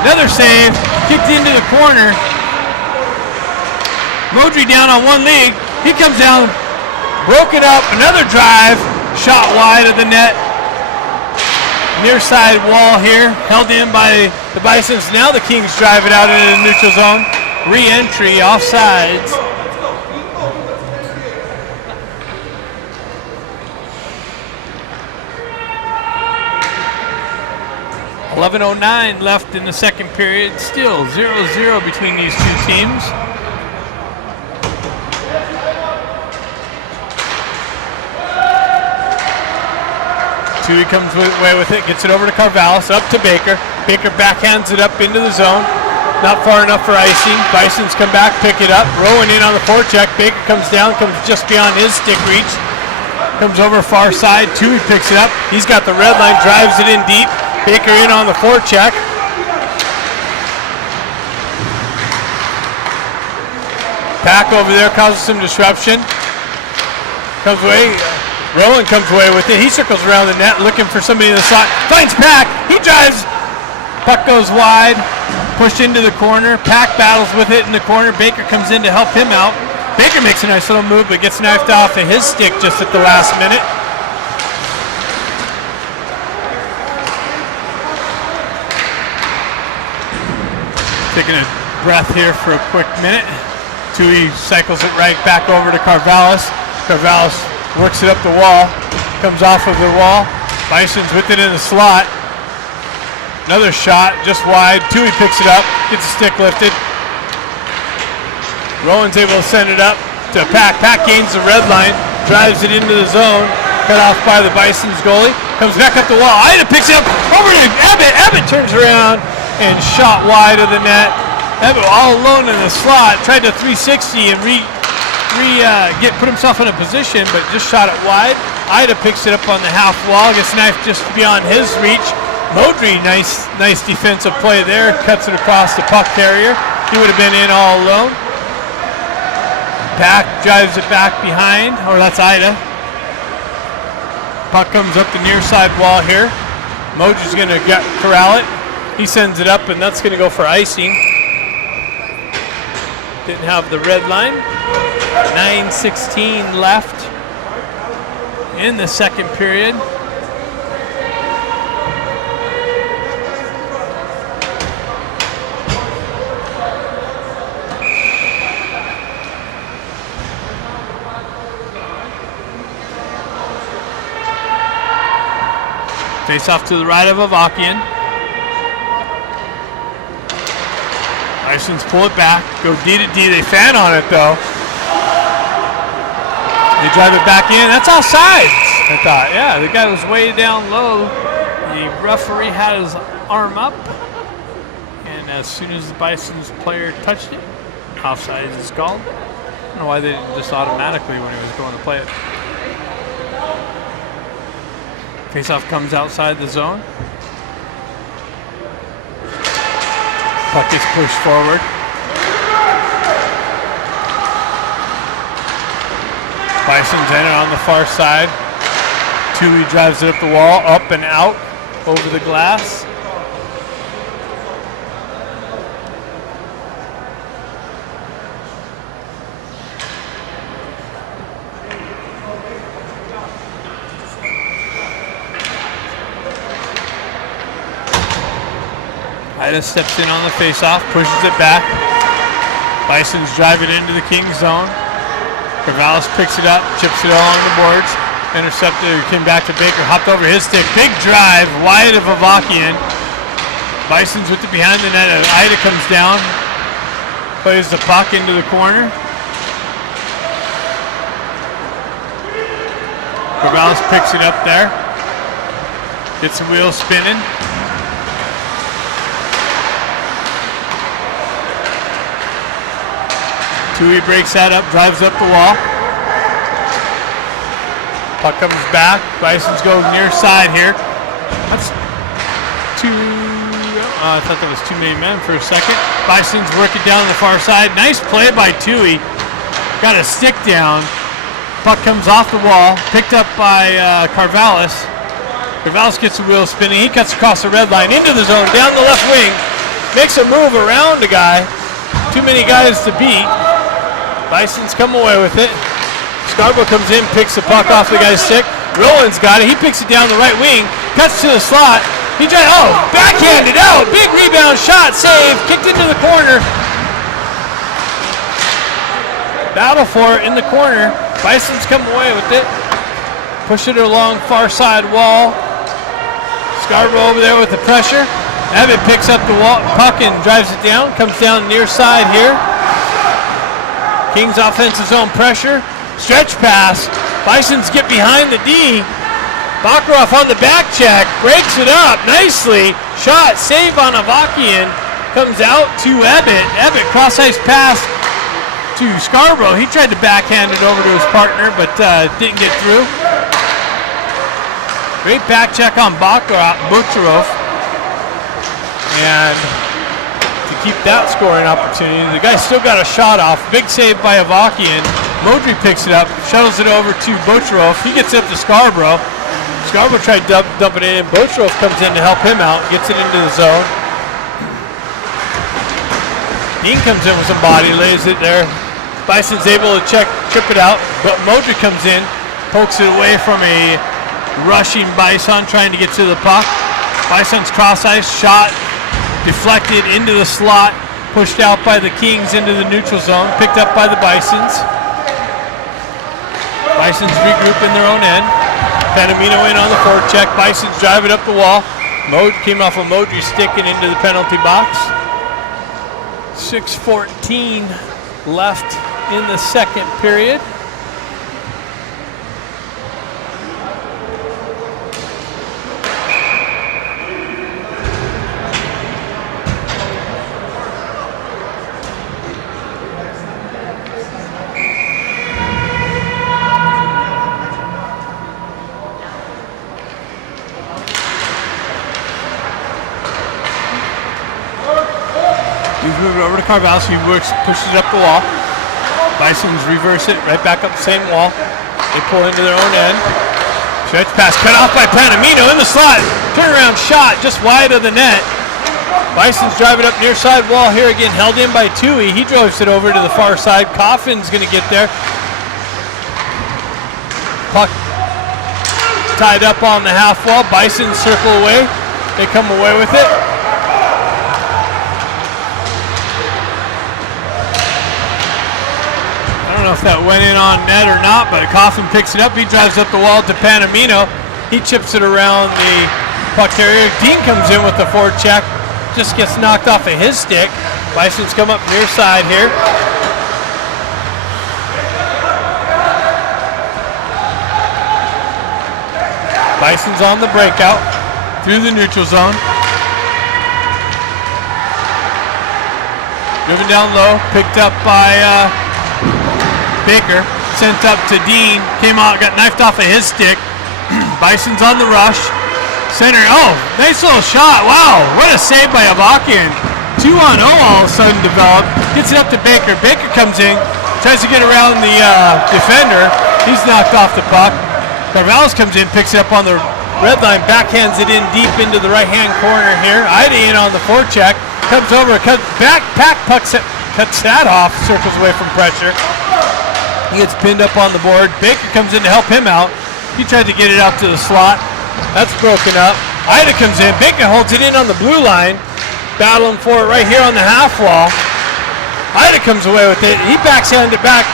another save, kicked into the corner. Modry down on one leg. He comes down, broke it up, another drive, shot wide of the net. Near side wall here, held in by the Bisons. Now the Kings drive it out into the neutral zone. Re-entry, offsides. .11:09 left in the second period. Still 0-0 between these two teams. Tui comes away with it, gets it over to Carvallis, up to Baker. Baker backhands it up into the zone. Not far enough for icing. Bisons come back, pick it up. Rowan in on the forecheck. Baker comes down, comes just beyond his stick reach. Comes over far side. Tui picks it up. He's got the red line, drives it in deep. Baker in on the forecheck. Pack over there causes some disruption. Comes away. Rowan comes away with it. He circles around the net looking for somebody in the slot. Finds Pack. He drives. Puck goes wide. Pushed into the corner. Pack battles with it in the corner. Baker comes in to help him out. Baker makes a nice little move but gets knifed off of his stick just at the last minute. Taking a breath here for a quick minute. Tui cycles it right back over to Carvallis. Carvallis works it up the wall. Comes off of the wall. Bison's with it in the slot. Another shot just wide. Tui picks it up. Gets the stick lifted. Rowan's able to send it up to Pack. Pack gains the red line. Drives it into the zone. Cut off by the Bison's goalie. Comes back up the wall. Ida picks it up over to Abbott. Abbott turns around and shot wide of the net. Abbott all alone in the slot. Tried to 360 and put himself in a position, but just shot it wide. Ida picks it up on the half wall. Gets knifed just beyond his reach. Modry, nice defensive play there. Cuts it across the puck carrier. He would have been in all alone. Pack drives it back behind, or that's Ida. Puck comes up the near side wall here. Modry's going to corral it. He sends it up, and that's going to go for icing. Didn't have the red line. 9:16 left in the second period. Face off to the right of Avakian. Bisons pull it back, go D to D. They fan on it though. They drive it back in. That's offsides, I thought. Yeah, the guy was way down low. The referee had his arm up. And as soon as the Bisons player touched it, offsides is called. I don't know why they didn't just automatically when he was going to play it. Faceoff comes outside the zone. Puck gets pushed forward. Bison's in it on the far side. Tui drives it up the wall, up and out, over the glass. Ida steps in on the face-off, pushes it back. Bison's drive it into the Kings zone. Carvallis picks it up, chips it along the boards. Intercepted, came back to Baker, hopped over his stick. Big drive, wide of Avakian. Bison's with it behind the net. Ida comes down, plays the puck into the corner. Carvallis picks it up there. Gets the wheel spinning. Tui breaks that up, drives up the wall. Puck comes back. Bisons go near side here. That's I thought that was too many men for a second. Bisons working down the far side. Nice play by Tui. Got a stick down. Puck comes off the wall, picked up by Carvallis. Carvallis gets the wheel spinning. He cuts across the red line into the zone, down the left wing. Makes a move around the guy. Too many guys to beat. Bisons come away with it. Scarborough comes in, picks the puck off the guy's stick. Rowan's got it. He picks it down the right wing, cuts to the slot. He tries, backhanded out. Big rebound shot, save, kicked into the corner. Battle for it in the corner. Bisons come away with it. Push it along far side wall. Scarborough over there with the pressure. Abbott picks up the puck and drives it down. Comes down near side here. Kings offensive zone pressure. Stretch pass. Bisons get behind the D. Bakaroff on the back check. Breaks it up nicely. Shot. Save on Avakian. Comes out to Abbott. Abbott cross-ice pass to Scarborough. He tried to backhand it over to his partner, but didn't get through. Great back check on Bakaroff. And to keep that scoring opportunity, the guy still got a shot off. Big save by Avakian. Modry picks it up, shuttles it over to Bocharov. He gets it up to Scarborough. Scarborough tried to dump it in. Bocharov comes in to help him out, gets it into the zone. Dean comes in with some body, lays it there. Bison's able to trip it out, but Modry comes in, pokes it away from a rushing Bison trying to get to the puck. Bison's cross ice shot, deflected into the slot, pushed out by the Kings into the neutral zone, picked up by the Bisons. Bisons regroup in their own end. Panamino in on the forecheck. Bisons drive it up the wall. Came off of Modry stick and into the penalty box. 6:14 left in the second period. He's moving over to Carvalho. He pushes it up the wall. Bisons reverse it right back up the same wall. They pull into their own end. Stretch pass cut off by Panamino in the slot. Turnaround shot just wide of the net. Bisons drive it up near side wall here again, held in by Tui. He drives it over to the far side. Coffin's going to get there. Puck tied up on the half wall. Bisons circle away. They come away with it. I don't know if that went in on net or not, but Coffin picks it up. He drives up the wall to Panamino. He chips it around the puck carrier. Dean comes in with the forecheck. Just gets knocked off of his stick. Bisons come up near side here. Bisons on the breakout through the neutral zone. Driven down low, picked up by Baker, sent up to Dean, came out, got knifed off of his stick. Bison's on the rush. Center, nice little shot. Wow, what a save by Avakian. 2-on-0 all of a sudden developed. Gets it up to Baker. Baker comes in, tries to get around the defender. He's knocked off the puck. Carvalho comes in, picks it up on the red line, backhands it in deep into the right-hand corner here. Ida in on the forecheck, comes over, cuts back, cuts that off, circles away from pressure. He gets pinned up on the board. Baker comes in to help him out. He tried to get it out to the slot. That's broken up. Ida comes in. Baker holds it in on the blue line. Battling for it right here on the half wall. Ida comes away with it. He backhands it back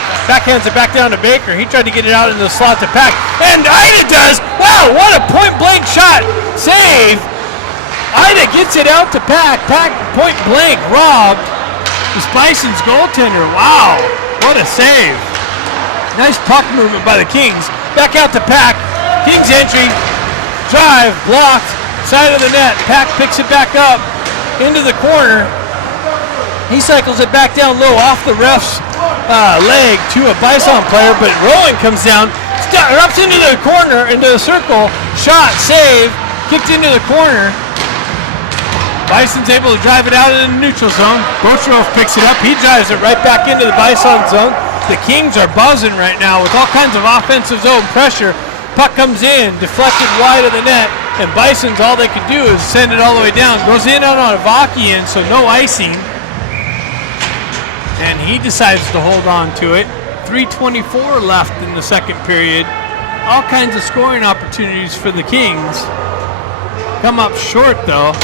down to Baker. He tried to get it out into the slot to Pack. And Ida does. Wow, what a point blank shot. Save. Ida gets it out to Pack. Pack point blank robbed. This Bison's goaltender. Wow, what a save. Nice puck movement by the Kings. Back out to Pack. Kings entry. Drive. Blocked. Side of the net. Pack picks it back up. Into the corner. He cycles it back down low off the ref's leg to a Bison player. But Rowan comes down. Ups into the corner. Into the circle. Shot. Save. Kicked into the corner. Bison's able to drive it out in the neutral zone. Bocharov picks it up. He drives it right back into the Bison zone. The Kings are buzzing right now with all kinds of offensive zone pressure. Puck comes in, deflected wide of the net, and Bison's all they could do is send it all the way down. Goes in on Avakian, so no icing. And he decides to hold on to it. 3:24 left in the second period. All kinds of scoring opportunities for the Kings. Come up short though.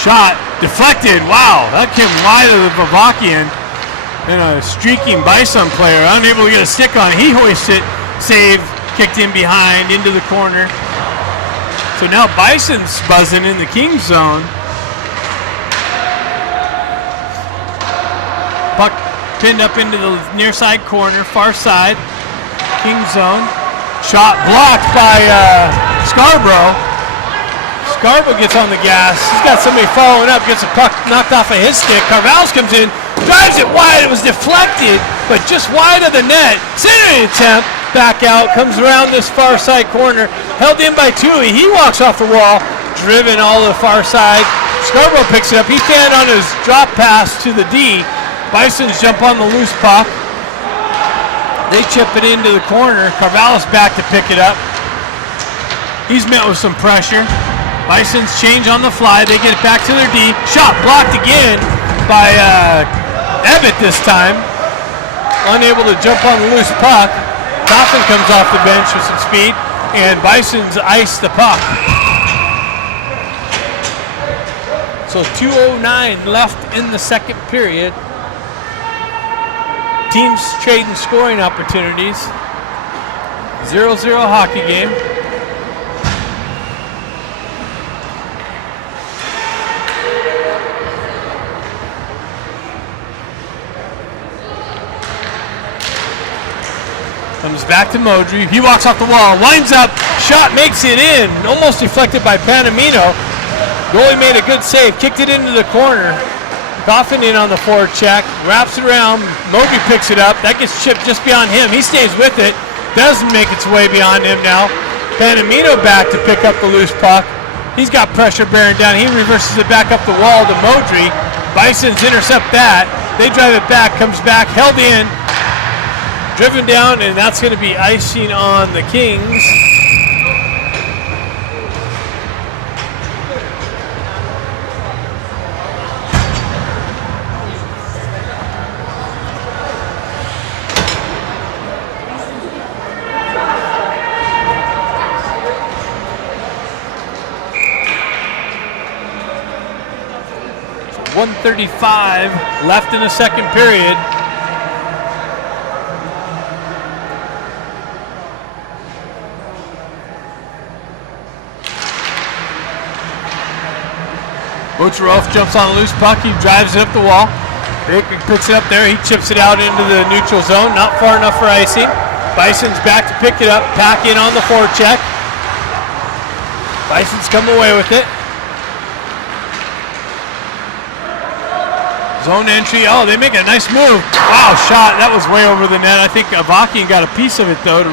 Shot, deflected, wow, that came wide of the Bavakian. And a streaking Bison player, unable to get a stick on it. He hoists it, save, kicked in behind, into the corner. So now Bison's buzzing in the Kings zone. Puck pinned up into the near side corner, far side, Kings zone. Shot blocked by Scarborough. Scarborough gets on the gas. He's got somebody following up, gets a puck knocked off of his stick. Carvalho comes in, drives it wide. It was deflected, but just wide of the net. Centering attempt, back out, comes around this far side corner, held in by Tui. He walks off the wall, driven all the far side. Scarborough picks it up. He fanned on his drop pass to the D. Bisons jump on the loose puck. They chip it into the corner. Carvalho's back to pick it up. He's met with some pressure. Bisons change on the fly. They get it back to their D. Shot blocked again by Ebbett this time. Unable to jump on the loose puck. Coffin comes off the bench with some speed, and Bisons ice the puck. So 2:09 left in the second period. Teams trading scoring opportunities. 0-0 hockey game. Comes back to Modry. He walks off the wall, winds up, shot makes it in. Almost deflected by Panamino. Goalie made a good save, kicked it into the corner. Coffin in on the forward check, wraps it around. Modry picks it up. That gets chipped just beyond him. He stays with it. Doesn't make its way beyond him now. Panamino back to pick up the loose puck. He's got pressure bearing down. He reverses it back up the wall to Modry. Bisons intercept that. They drive it back, comes back, held in. Driven down, and that's going to be icing on the Kings. So 1:35 left in the second period. Butcherov jumps on a loose puck. He drives it up the wall. Baker picks it up there. He chips it out into the neutral zone. Not far enough for icing. Bison's back to pick it up. Pack in on the forecheck. Bison's come away with it. Zone entry. Oh, they make a nice move. Wow, shot. That was way over the net. I think Avakian got a piece of it, though,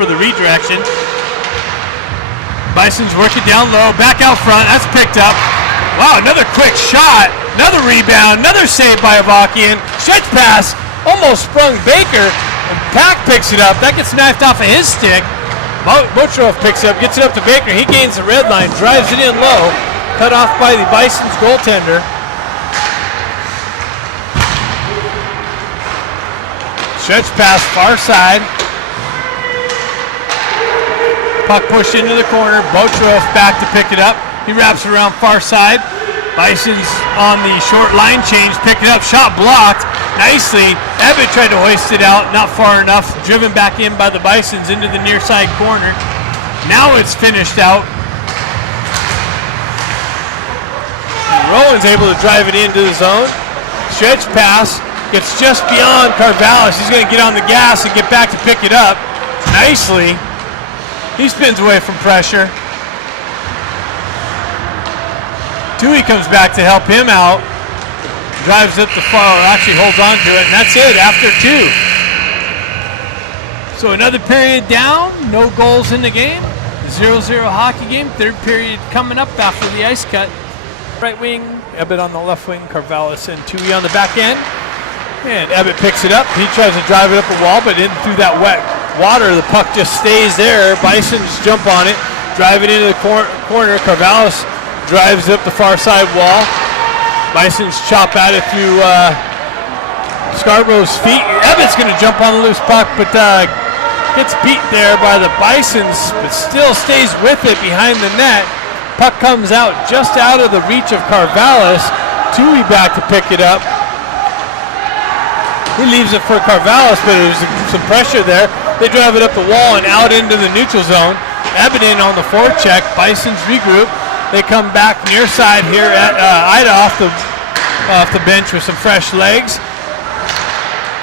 for the redirection. Bison's working down low. Back out front. That's picked up. Wow, another quick shot, another rebound, another save by Avakian. Stretch pass, almost sprung Baker, and Pack picks it up. That gets knifed off of his stick. Butcherov picks it up, gets it up to Baker. He gains the red line, drives it in low, cut off by the Bison's goaltender. Stretch pass, far side. Puck pushed into the corner. Butcherov back to pick it up. He wraps around far side. Bison's on the short line change, pick it up, shot blocked nicely. Ebbett tried to hoist it out, not far enough. Driven back in by the Bisons into the near side corner. Now it's finished out. Rowan's able to drive it into the zone. Stretch pass, gets just beyond Carvalho. He's going to get on the gas and get back to pick it up nicely. He spins away from pressure. Tui comes back to help him out. Drives it the far, actually holds on to it, and that's it after 2. So another period down, no goals in the game. 0-0 hockey game, third period coming up after the ice cut. Right wing, Ebbett on the left wing, Carvalho's and Tui on the back end. And Ebbett picks it up. He tries to drive it up the wall, but in through that wet water, the puck just stays there. Bisons jump on it, drive it into the corner. Carvalho's drives up the far side wall. Bisons chop at it through Scarborough's feet. Ebbett's going to jump on the loose puck, but gets beat there by the Bisons, but still stays with it behind the net. Puck comes out just out of the reach of Carvalho. Tui back to pick it up. He leaves it for Carvalho, but there's some pressure there. They drive it up the wall and out into the neutral zone. Ebbett in on the forecheck. Bisons regroup. They come back near side here at Ida off the bench with some fresh legs.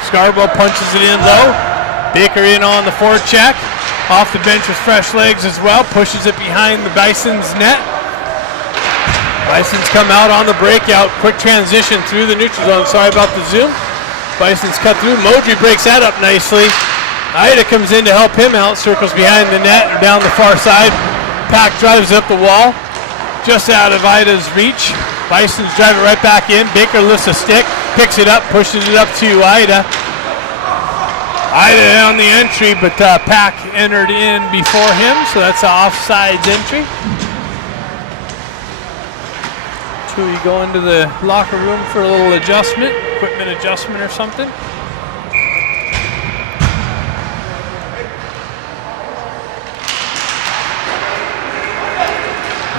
Scarborough punches it in low. Baker in on the forecheck. Off the bench with fresh legs as well. Pushes it behind the Bison's net. Bisons come out on the breakout. Quick transition through the neutral zone. Sorry about the zoom. Bisons cut through. Modry breaks that up nicely. Ida comes in to help him out. Circles behind the net or down the far side. Pack drives up the wall. Just out of Ida's reach. Bisons drive it right back in. Baker lifts a stick. Picks it up. Pushes it up to Ida. Ida on the entry, but Pack entered in before him, so that's an offsides entry. So we go into the locker room for a little adjustment, equipment adjustment or something.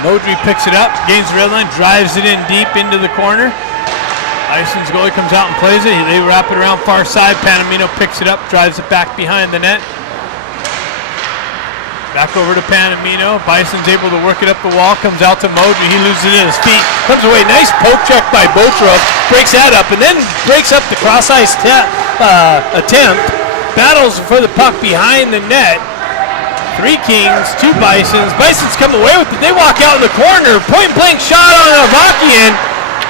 Modry picks it up, gains the red line, drives it in deep into the corner. Bison's goalie comes out and plays it. They wrap it around far side. Panamino picks it up, drives it back behind the net. Back over to Panamino. Bison's able to work it up the wall. Comes out to Modry. He loses it in his feet. Comes away. Nice poke check by Botrov. Breaks that up and then breaks up the cross-ice attempt. Battles for the puck behind the net. 3 Kings, 2 Bisons. Bisons come away with it. They walk out in the corner. Point-blank shot on Avakian.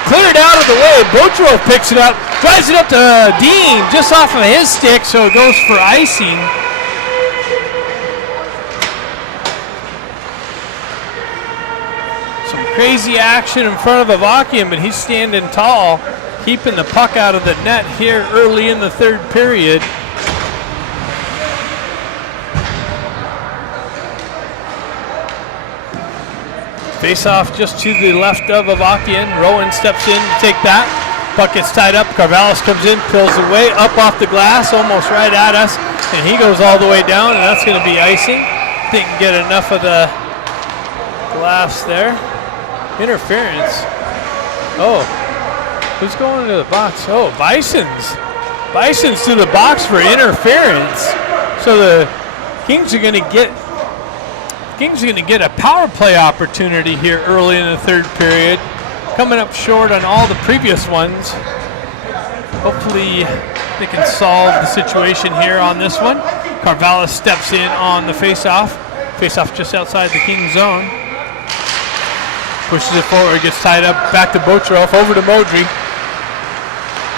Cleared out of the way. Botrov picks it up, drives it up to Dean, just off of his stick, so it goes for icing. Some crazy action in front of Avakian, but he's standing tall, keeping the puck out of the net here early in the third period. Face off just to the left of Avakian. Rowan steps in to take that. Puck gets tied up. Carvallis comes in, pulls away, up off the glass, almost right at us. And he goes all the way down, and that's going to be icing. Didn't get enough of the glass there. Interference. Oh, who's going to the box? Oh, Bisons. Bisons to the box for interference. So the Kings are going to get a power play opportunity here early in the third period. Coming up short on all the previous ones. Hopefully they can solve the situation here on this one. Carvallis steps in on the face-off. Face-off just outside the Kings zone. Pushes it forward, gets tied up, back to Botrov, over to Modry.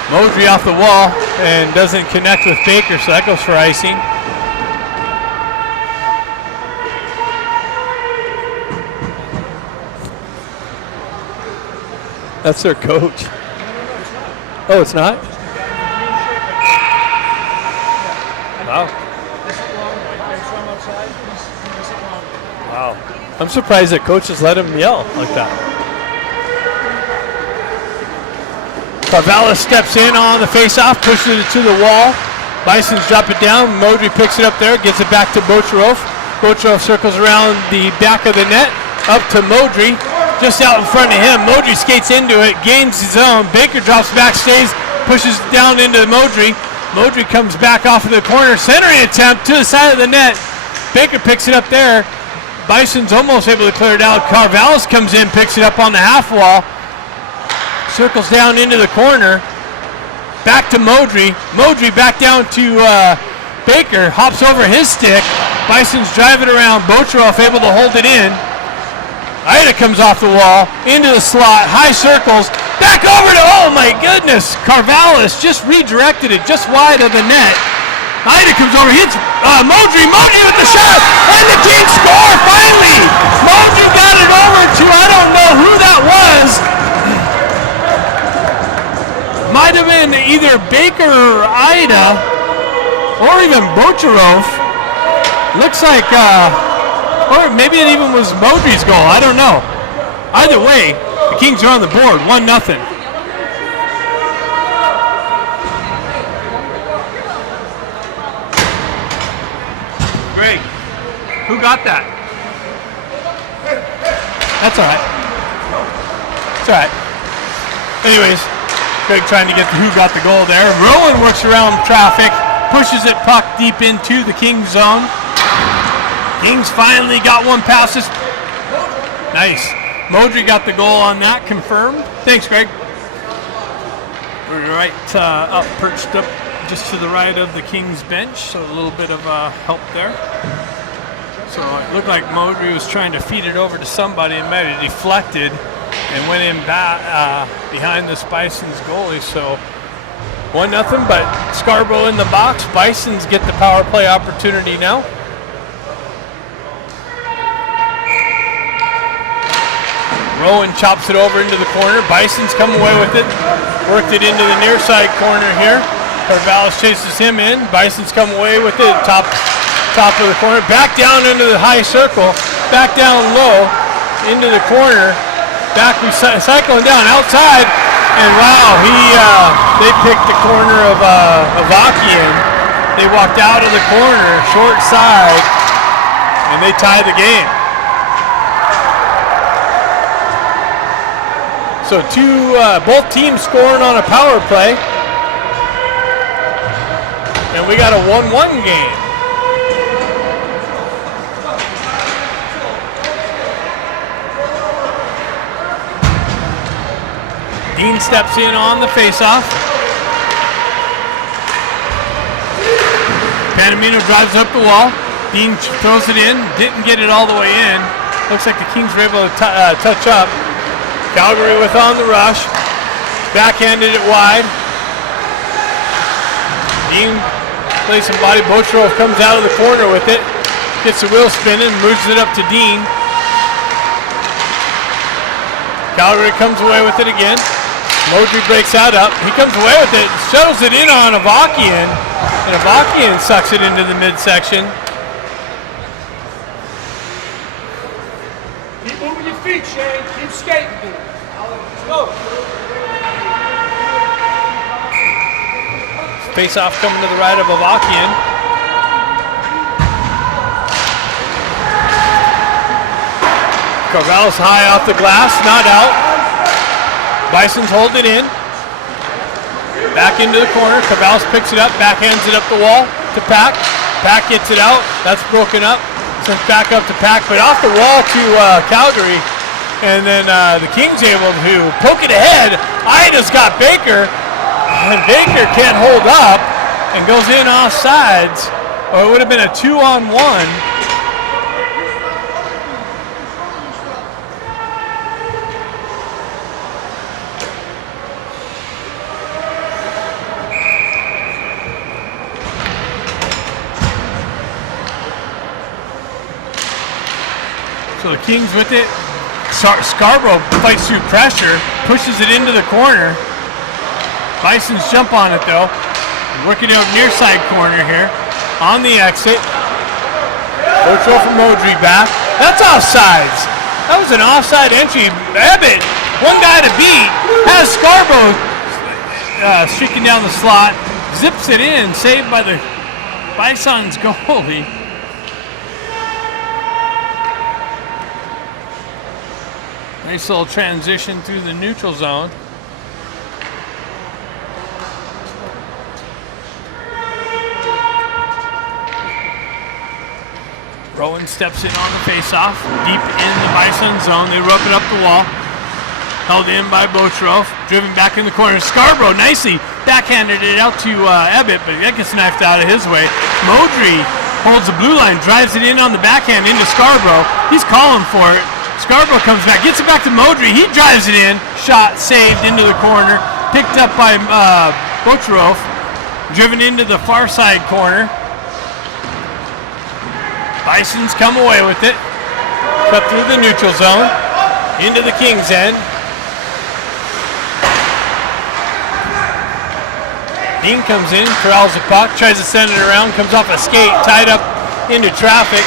Modry off the wall and doesn't connect with Baker, so that goes for icing. That's their coach. Oh, it's not? Wow. Wow. I'm surprised that coaches let him yell like that. Carvallis steps in on the face-off, pushes it to the wall. Bisons drop it down. Modry picks it up there, gets it back to Botrov. Botrov circles around the back of the net, up to Modry. Just out in front of him. Modry skates into it, gains his own. Baker drops back, stays, pushes down into Modry. Modry comes back off of the corner. Centering attempt to the side of the net. Baker picks it up there. Bison's almost able to clear it out. Carvallis comes in, picks it up on the half wall. Circles down into the corner. Back to Modry. Modry back down to Baker. Hops over his stick. Bison's driving around. Botrov able to hold it in. Ida comes off the wall, into the slot, high circles, back over to, oh my goodness, Carvallis just redirected it just wide of the net. Ida comes over, hits Modry with the shot, and the Kings score finally! Modry got it over to, I don't know who that was. Might have been either Baker or Ida, or even Botrov. Looks like, or maybe it even was Modry's goal. I don't know. Either way, the Kings are on the board, 1-0. Greg, who got that? That's all right. It's all right. Anyways, Greg trying to get the who got the goal there. Rowan works around traffic, pushes it puck deep into the Kings zone. Kings finally got one past us. Nice. Modry got the goal on that, confirmed. Thanks, Greg. We're right up, perched up just to the right of the Kings bench, so a little bit of help there. So it looked like Modry was trying to feed it over to somebody and might have deflected. and went in behind this Bisons goalie. So 1-0, but Scarborough in the box. Bisons get the power play opportunity now. Rowan chops it over into the corner. Bisons come away with it. Worked it into the near side corner here. Carvallis chases him in. Bisons come away with it. Top of the corner. Back down into the high circle. Back down low into the corner. Back cycling down outside. And wow, they picked the corner of Avakian. They walked out of the corner, short side, and they tie the game. So both teams scoring on a power play. And we got a 1-1 game. Dean steps in on the faceoff. Panamino drives up the wall. Dean throws it in. Didn't get it all the way in. Looks like the Kings were able to touch up. Calgary with on the rush. Backhanded it wide. Dean plays some body. Botrov comes out of the corner with it. Gets the wheel spinning, moves it up to Dean. Calgary comes away with it again. Modry breaks out up. He comes away with it, shuttles it in on Avakian, and Avakian sucks it into the midsection. Keep moving your feet, Shane. Keep skating, dude. Let's go. Face off coming to the right of Avakian. Carvallis high off the glass, not out. Bisons hold it in. Back into the corner. Carvallis picks it up, backhands it up the wall to Pack. Pack gets it out. That's broken up. Sent back up to Pack, but off the wall to Calgary. And then the Kings able to poke it ahead. Ida's got Baker. And Baker can't hold up and goes in off sides. Or it would have been a 2-on-1. So the Kings with it. Scarborough fights through pressure, pushes it into the corner. Bisons jump on it though. Working out near side corner here. On the exit. Ocho from Modry back. That's offsides. That was an offside entry. Ebbett, one guy to beat, has Scarborough streaking down the slot. Zips it in, saved by the Bisons goalie. Nice little transition through the neutral zone. Rowan steps in on the faceoff, deep in the Bison zone. They rope it up the wall. Held in by Botrov, driven back in the corner. Scarborough nicely backhanded it out to Ebbett, but that gets knifed out of his way. Modry holds the blue line, drives it in on the backhand into Scarborough. He's calling for it. Scarborough comes back, gets it back to Modry. He drives it in, shot saved into the corner, picked up by Botrov, driven into the far side corner. Bisons come away with it, cut through the neutral zone, into the Kings end. Dean comes in, corrals the puck, tries to send it around, comes off a skate, tied up into traffic.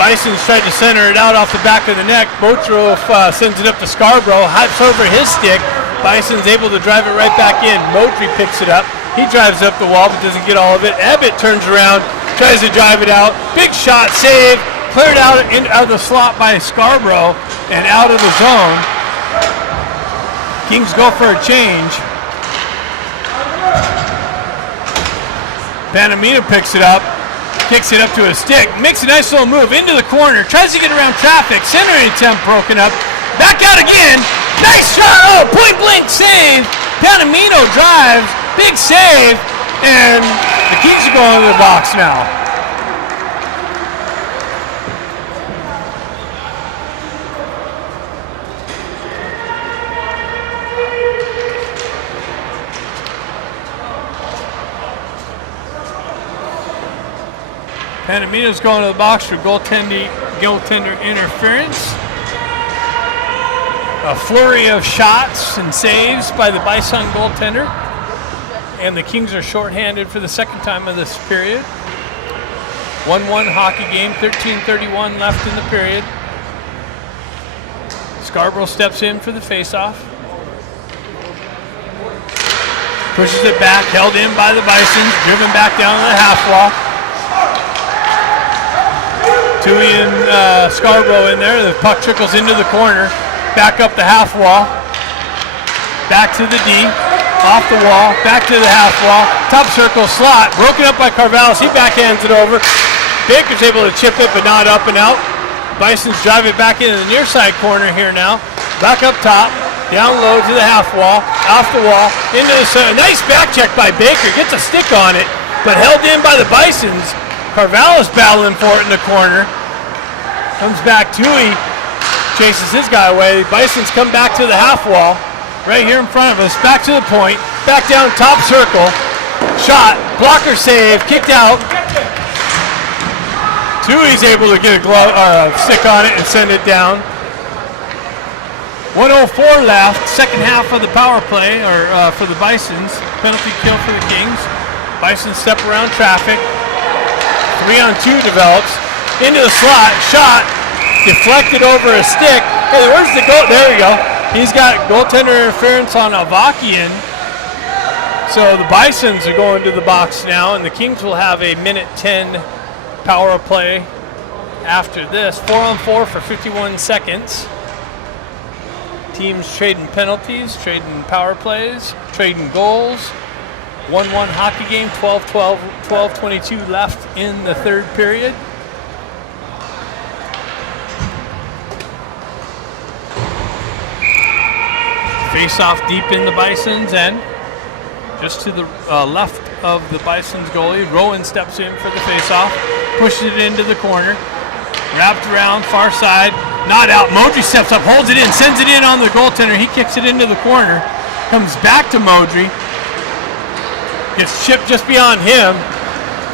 Bisons tried to center it out off the back of the neck. Botrov sends it up to Scarborough, hops over his stick. Bison's able to drive it right back in. Modry picks it up. He drives up the wall but doesn't get all of it. Ebbett turns around, tries to drive it out. Big shot, save, cleared out of the slot by Scarborough and out of the zone. Kings go for a change. Panamino picks it up. Kicks it up to a stick, makes a nice little move into the corner, tries to get around traffic, centering attempt broken up, back out again, nice shot, oh, point blank save, Panamino drives, big save, and the Kings are going to the box now. Panamino's going to the box for goaltender interference. A flurry of shots and saves by the Bison goaltender. And the Kings are shorthanded for the second time of this period. 1-1 hockey game, 13:31 left in the period. Scarborough steps in for the faceoff. Pushes it back, held in by the Bisons, driven back down to the half wall. Tui and Scarborough in there. The puck trickles into the corner. Back up the half wall. Back to the D. Off the wall. Back to the half wall. Top circle slot. Broken up by Carvalho. He backhands it over. Baker's able to chip it, but not up and out. Bisons drive it back into the near side corner here now. Back up top. Down low to the half wall. Off the wall. Into the center. Nice back check by Baker. Gets a stick on it, but held in by the Bisons. Carvalho's battling for it in the corner. Comes back. Tui chases his guy away. Bisons come back to the half wall. Right here in front of us. Back to the point. Back down top circle. Shot. Blocker save. Kicked out. Tui's able to get a glove or a stick on it and send it down. 1:04 left. Second half of the power play for the Bisons. Penalty kill for the Kings. Bisons step around traffic. 3-on-2 develops. Into the slot. Shot. Deflected over a stick. Hey, where's the goal? There we go. He's got goaltender interference on Avakian. So the Bisons are going to the box now, and the Kings will have a 1:10 power play after this. 4-on-4 for 51 seconds. Teams trading penalties, trading power plays, trading goals. 1-1 hockey game, 12-22 left in the third period. Face off deep in the Bisons end. Just to the left of the Bisons goalie. Rowan steps in for the face-off. Pushes it into the corner. Wrapped around, far side. Not out. Modry steps up, holds it in, sends it in on the goaltender. He kicks it into the corner. Comes back to Modry. Gets chipped just beyond him.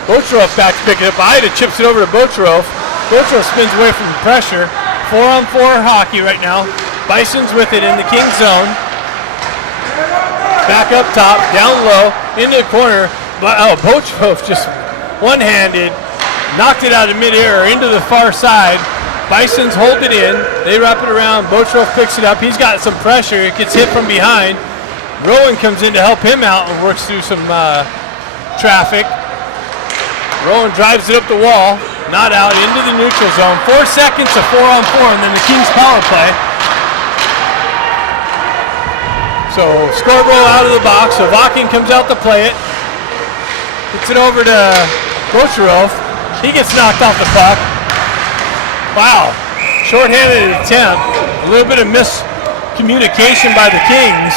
Bocherov back to pick it up. Ida chips it over to Bocherov. Bocherov spins away from the pressure. 4-on-4 hockey right now. Bisons with it in the Kings zone. Back up top, down low, into the corner. Bocherov just one-handed, knocked it out of midair or into the far side. Bisons hold it in. They wrap it around. Bocherov picks it up. He's got some pressure. It gets hit from behind. Rowan comes in to help him out and works through some traffic. Rowan drives it up the wall. Not out, into the neutral zone. 4 seconds to 4-on-4, and then the Kings power play. So Scarborough out of the box. So Vakin comes out to play it. Gets it over to Bocherov. He gets knocked off the puck. Wow. Short-handed attempt. A little bit of miscommunication by the Kings.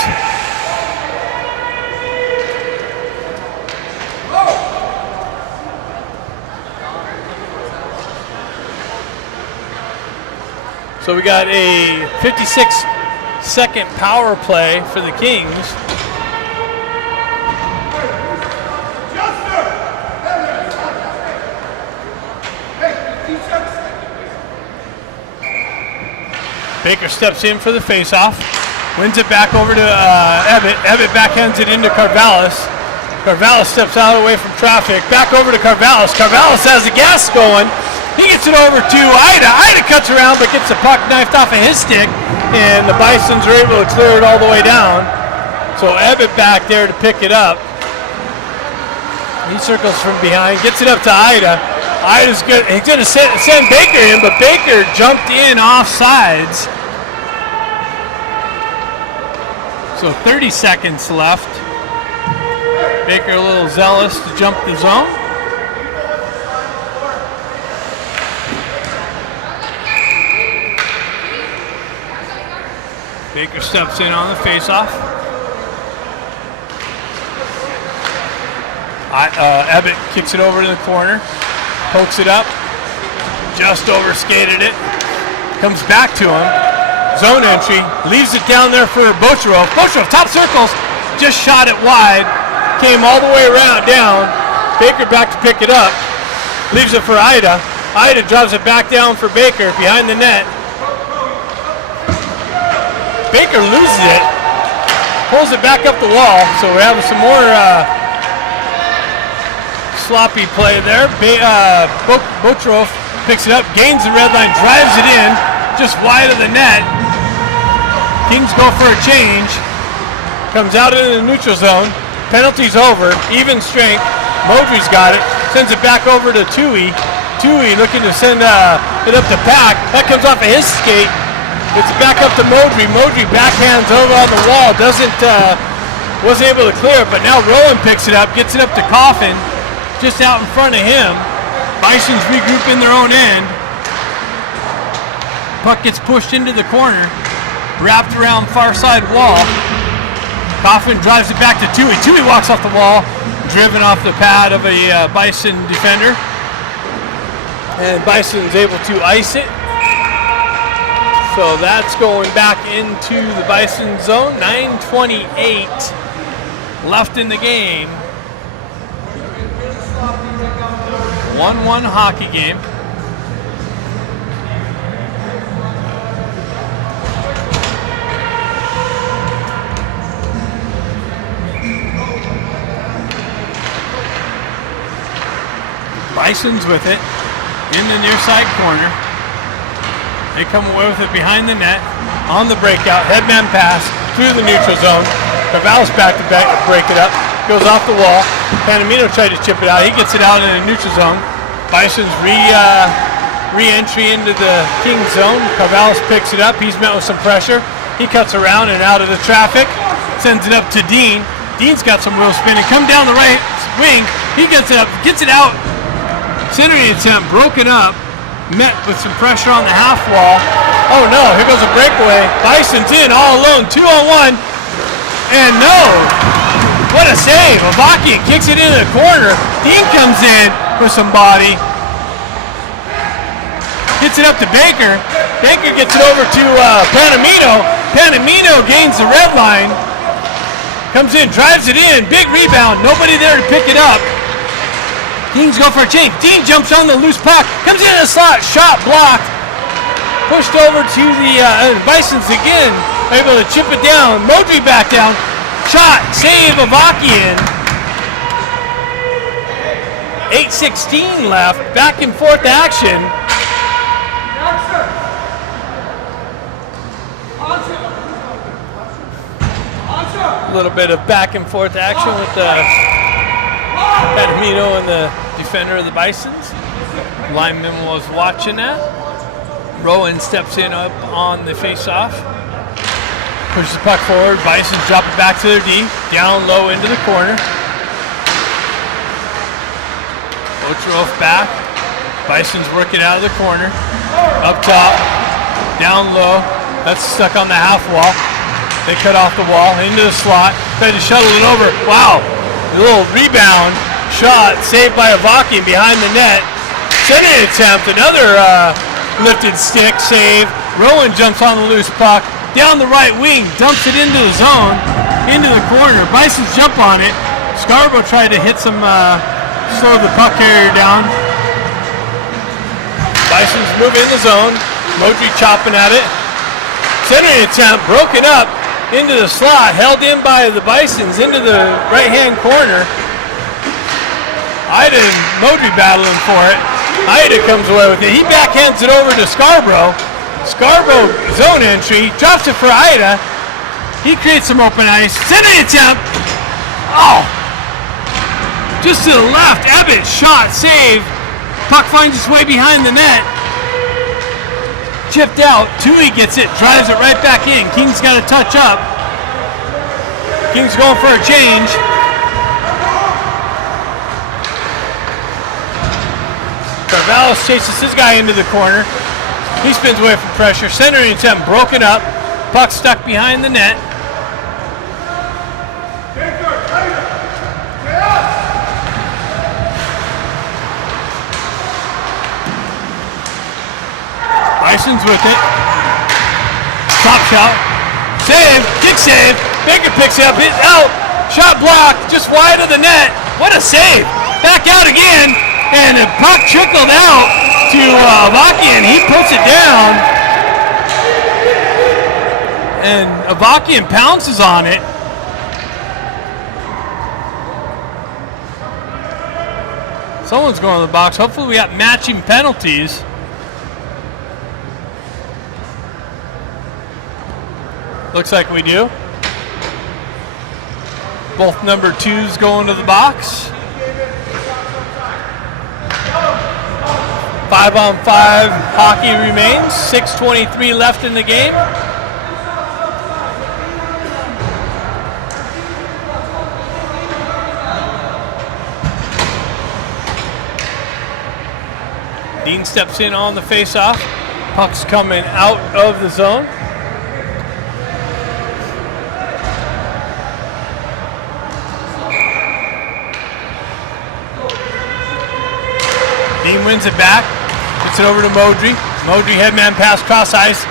So we got a 56-second power play for the Kings. Baker steps in for the faceoff. Wins it back over to Ebbett. Ebbett backhands it into Carvalho. Carvalho steps out away from traffic. Back over to Carvalho. Carvalho has the gas going. He gets it over to Ida. Ida cuts around but gets the puck knifed off of his stick, and the Bisons are able to clear it all the way down. So Ebbett back there to pick it up. He circles from behind, gets it up to Ida. Ida's good. He's going to send Baker in, but Baker jumped in off sides. So 30 seconds left. Baker a little zealous to jump the zone. Baker steps in on the faceoff. Ebbett kicks it over to the corner, pokes it up, just overskated it, comes back to him, zone entry, leaves it down there for Bocherov. Bocherov, top circles, just shot it wide, came all the way around down. Baker back to pick it up. leaves it for Ida. Ida drops it back down for Baker behind the net. Baker loses it, pulls it back up the wall, so we're having some more sloppy play there. Botrof picks it up, gains the red line, drives it in, just wide of the net. Kings go for a change, comes out into the neutral zone, penalty's over, even strength. Modry's got it, sends it back over to Tui. Tui looking to send it up to Pack. That comes off of his skate. It's back up to Modry. Modry backhands over on the wall. Wasn't able to clear it, but now Rowan picks it up, gets it up to Coffin, just out in front of him. Bisons regroup in their own end. Puck gets pushed into the corner, wrapped around far side wall. Coffin drives it back to Tui. Tui walks off the wall, driven off the pad of a Bison defender. And Bison's able to ice it. So that's going back into the Bison zone. 9:28 left in the game. 1-1 hockey game. Bison's with it in the near side corner. They come away with it behind the net, on the breakout, headman pass through the neutral zone. Carvalho's back to back, break it up, goes off the wall. Panamino tried to chip it out. He gets it out in the neutral zone. Bison's re-entry into the Kings zone. Carvalho picks it up. He's met with some pressure. He cuts around and out of the traffic, sends it up to Dean. Dean's got some real spin and come down the right wing. He gets it up, gets it out. Centering attempt broken up. Met with some pressure on the half wall. Oh no, here goes a breakaway. Bison's in all alone, 2-on-1. And no, what a save. Avakian kicks it into the corner. Dean comes in with some body. Gets it up to Baker. Baker gets it over to Panamino. Panamino gains the red line. Comes in, drives it in, big rebound. Nobody there to pick it up. Kings go for a change. Dean jumps on the loose puck. Comes in the slot. Shot blocked. Pushed over to the Bisons again. Able to chip it down. Modry back down. Shot. Save Avakian. 8:16 left. Back and forth action. A little bit of back and forth action with the Panamino and the defender of the Bisons. Lineman was watching that. Rowan steps in up on the face-off. Pushes the puck forward. Bisons drop it back to their D. Down low into the corner. Otrof back. Bisons work it out of the corner. Up top. Down low. That's stuck on the half wall. They cut off the wall. Into the slot. Tried to shuttle it over. Wow. A little rebound. Shot saved by Avakian behind the net. Centering attempt, another lifted stick save. Rowan jumps on the loose puck. Down the right wing, dumps it into the zone, into the corner. Bisons jump on it. Scarborough tried to hit some, slow the puck carrier down. Bisons move in the zone. Modry chopping at it. Centering attempt, broken up into the slot, held in by the Bisons into the right-hand corner. Ida and Modry battling for it. Ida comes away with it. He backhands it over to Scarborough. Scarborough zone entry, drops it for Ida. He creates some open ice. Sending attempt. Oh! Just to the left. Ebbett shot, save. Puck finds its way behind the net. Chipped out. Tui gets it, drives it right back in. King's got to touch up. King's going for a change. Carvalho chases his guy into the corner. He spins away from pressure. Centering attempt broken up. Puck stuck behind the net. Bison's with it. Top shot. Save. Kick save. Baker picks it up. Hit out. Shot blocked. Just wide of the net. What a save. Back out again. And the puck trickled out to Avakian. He puts it down. And Avakian pounces on it. Someone's going to the box. Hopefully we got matching penalties. Looks like we do. Both number 2s going to the box. 5-on-5 hockey remains. 6:23 left in the game. Dean steps in on the face-off. Puck's coming out of the zone. Dean wins it back. Gets it over to Modry. Modry headman pass cross ice.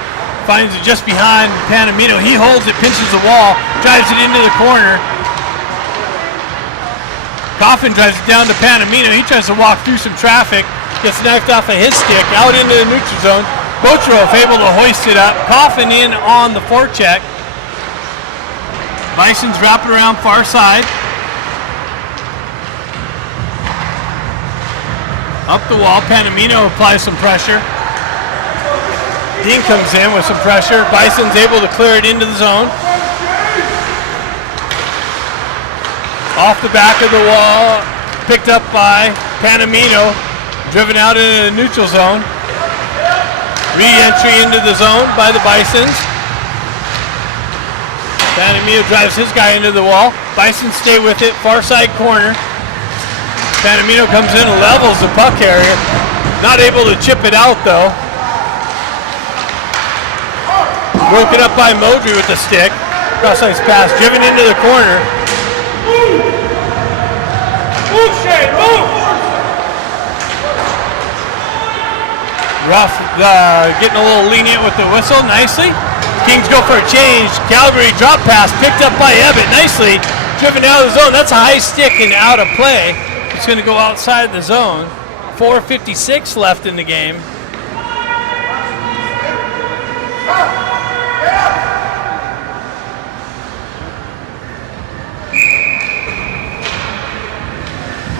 Finds it just behind Panamino. He holds it, pinches the wall, drives it into the corner. Coffin drives it down to Panamino. He tries to walk through some traffic. Gets knifed off of his stick, out into the neutral zone. Botrov able to hoist it up. Coffin in on the forecheck. Bisons wrap it around far side. Up the wall, Panamino applies some pressure. Dean comes in with some pressure. Bison's able to clear it into the zone. Off the back of the wall, picked up by Panamino. Driven out into the neutral zone. Re-entry into the zone by the Bisons. Panamino drives his guy into the wall. Bisons stay with it, far side corner. Panamino comes in and levels the puck carrier. Not able to chip it out though. Broken up by Modry with the stick. Cross ice pass, driven into the corner. Move, Shane, move! Ruff getting a little lenient with the whistle, nicely. Kings go for a change. Calgary drop pass, picked up by Ebbett, nicely. Driven out of the zone, that's a high stick and out of play. It's going to go outside the zone. 4:56 left in the game.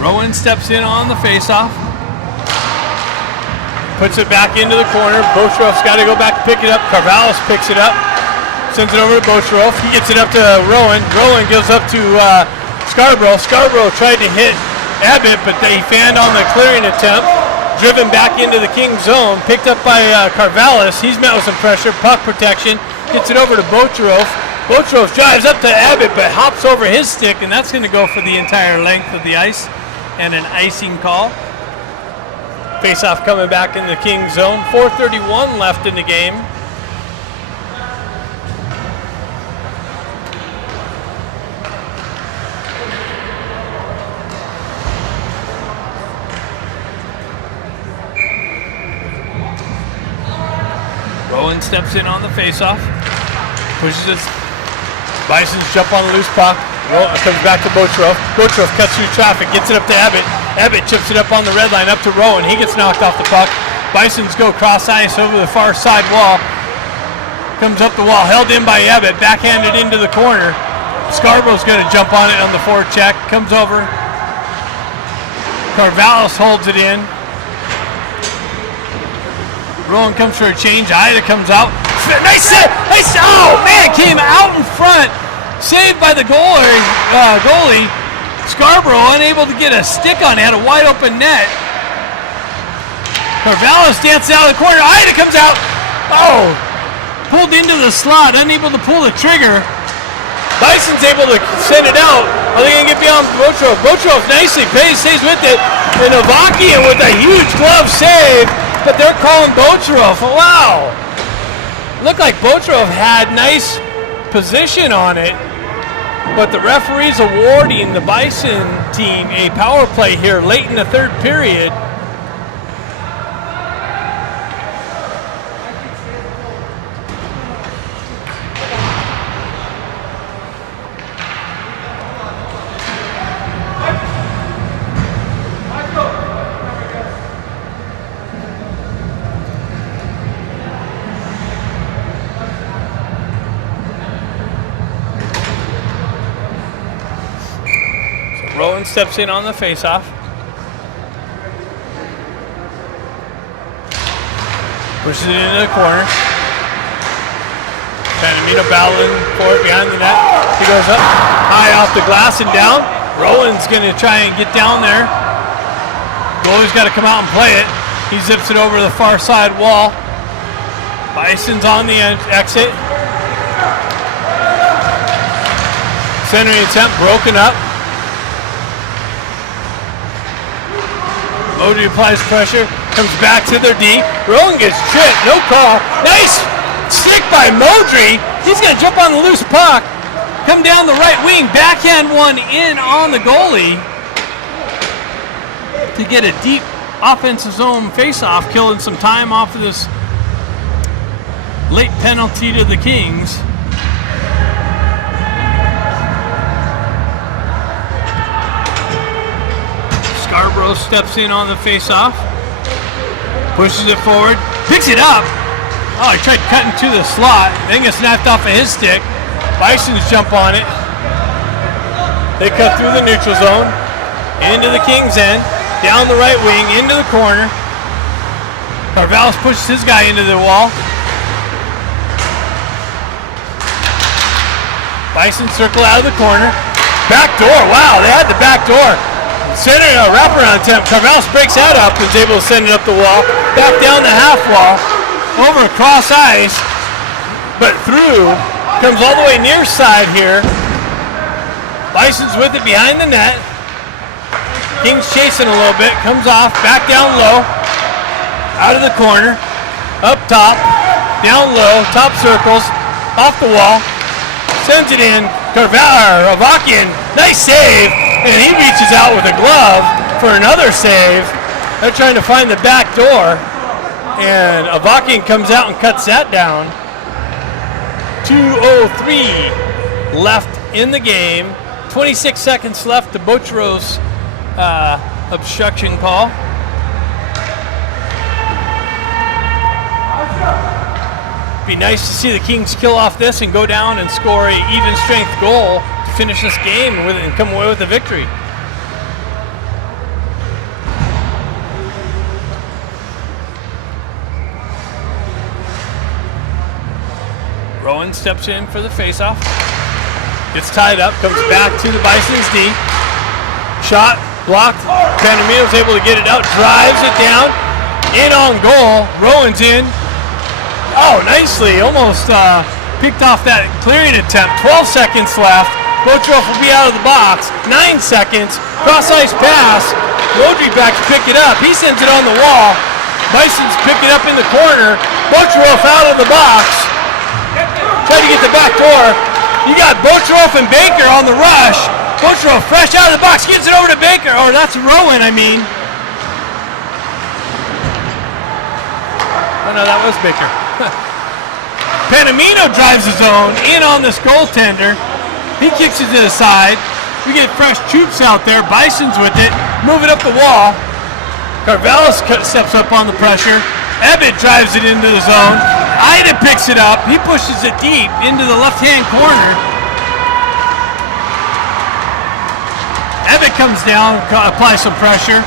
Rowan steps in on the faceoff. Puts it back into the corner. Botrov's got to go back to pick it up. Carvallis picks it up. Sends it over to Botrov. He gets it up to Rowan. Rowan gives up to Scarborough. Scarborough tried to hit Abbott, but they fanned on the clearing attempt. Driven back into the Kings zone. Picked up by Carvallis. He's met with some pressure. Puck protection. Gets it over to Botrov. Botrov drives up to Abbott, but hops over his stick, and that's going to go for the entire length of the ice and an icing call. Face-off coming back in the Kings zone. 4:31 left in the game. Rowan steps in on the face-off. Pushes it. Bisons jump on the loose puck. Comes back to Botrov. Botrov cuts through traffic, gets it up to Abbott. Abbott chips it up on the red line, up to Rowan. He gets knocked off the puck. Bisons go cross ice over the far side wall. Comes up the wall, held in by Abbott, backhanded into the corner. Scarborough's going to jump on it on the forecheck. Comes over. Carvallis holds it in. Rowan comes for a change. Ida comes out. Nice set! Nice! Oh man, came out in front. Saved by the goalie. Scarborough unable to get a stick on it. Had a wide open net. Carvallis dances out of the corner. Ida comes out. Oh! Pulled into the slot. Unable to pull the trigger. Bison's able to send it out. Are they going to get beyond Botrov? Botrov nicely stays with it. And Avakian with a huge glove save. But they're calling Botrov. Wow! Looked like Botrov had nice position on it. But the referee's awarding the Bison team a power play here late in the third period. Rowan steps in on the faceoff. Pushes it into the corner. Panamino battling for it behind the net. He goes up high off the glass and down. Rowan's going to try and get down there. Goalie's got to come out and play it. He zips it over the far side wall. Bison's on the exit. Centering attempt broken up. Modry applies pressure. Comes back to their D. Rowan gets tripped. No call. Nice stick by Modry. He's going to jump on the loose puck. Come down the right wing. Backhand one in on the goalie to get a deep offensive zone face-off, killing some time off of this late penalty to the Kings. Scarborough steps in on the face-off, pushes it forward, picks it up. Oh, he tried cutting to the slot. Then gets snapped off of his stick. Bisons jump on it. They cut through the neutral zone, into the Kings' end, down the right wing, into the corner. Carvallis pushes his guy into the wall. Bison circle out of the corner. Back door, wow, they had the back door. Center wraparound attempt. Carvallis breaks that up and is able to send it up the wall. Back down the half wall. Over across ice. But through. Comes all the way near side here. Bison's with it behind the net. Kings chasing a little bit. Comes off. Back down low. Out of the corner. Up top. Down low. Top circles. Off the wall. Sends it in. Avakian. Nice save. And he reaches out with a glove for another save. They're trying to find the back door. And Avakian comes out and cuts that down. 2:03 left in the game. 26 seconds left. The Bocheros obstruction call. Be nice to see the Kings kill off this and go down and score a even strength goal to finish this game and come away with a victory. Rowan steps in for the faceoff. Gets tied up, comes back to the Bison's D. Shot, blocked. Panamino's able to get it out, drives it down. In on goal. Rowan's in. Oh, nicely. Almost picked off that clearing attempt. 12 seconds left. Bocheros will be out of the box. 9 seconds. Cross ice pass. Modry back to pick it up. He sends it on the wall. Bison's pick it up in the corner. Bocheros out of the box. Trying to get the back door. You got Bocheros and Baker on the rush. Bocheros fresh out of the box. Gets it over to Baker. Oh, that's Rowan, I mean. Oh, no, that was Baker. Panamino drives his own in on this goaltender. He kicks it to the side. We get fresh troops out there. Bison's with it. Move it up the wall. Carvallis steps up on the pressure. Ebbett drives it into the zone. Ida picks it up. He pushes it deep into the left-hand corner. Ebbett comes down, applies some pressure.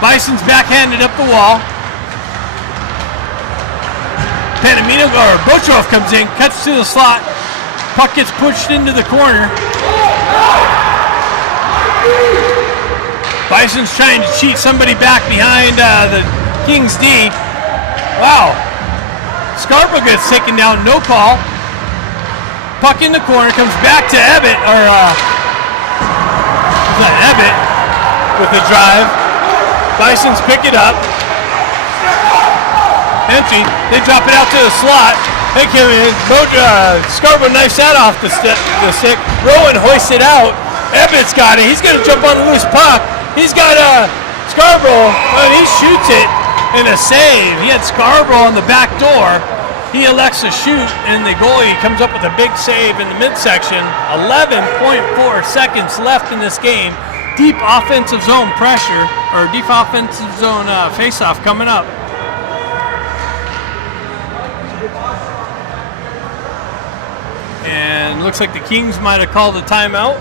Bison's backhanded up the wall. Panamino or Bocheros comes in, cuts to the slot. Puck gets pushed into the corner. Bison's trying to cheat somebody back behind the Kings D. Wow. Scarborough gets taken down, no call. Puck in the corner, comes back to Ebbett, or Ebbett with the drive. Bison's pick it up. Empty. They drop it out to the slot. They come in. Scarborough knifes that off the stick. Rowan hoists it out. Ebbett's got it. He's going to jump on the loose puck. He's got Scarborough, and he shoots it in a save. He had Scarborough on the back door. He elects to shoot, and the goalie comes up with a big save in the midsection. 11.4 seconds left in this game. Deep offensive zone pressure, or deep offensive zone face-off coming up. And looks like the Kings might have called a timeout.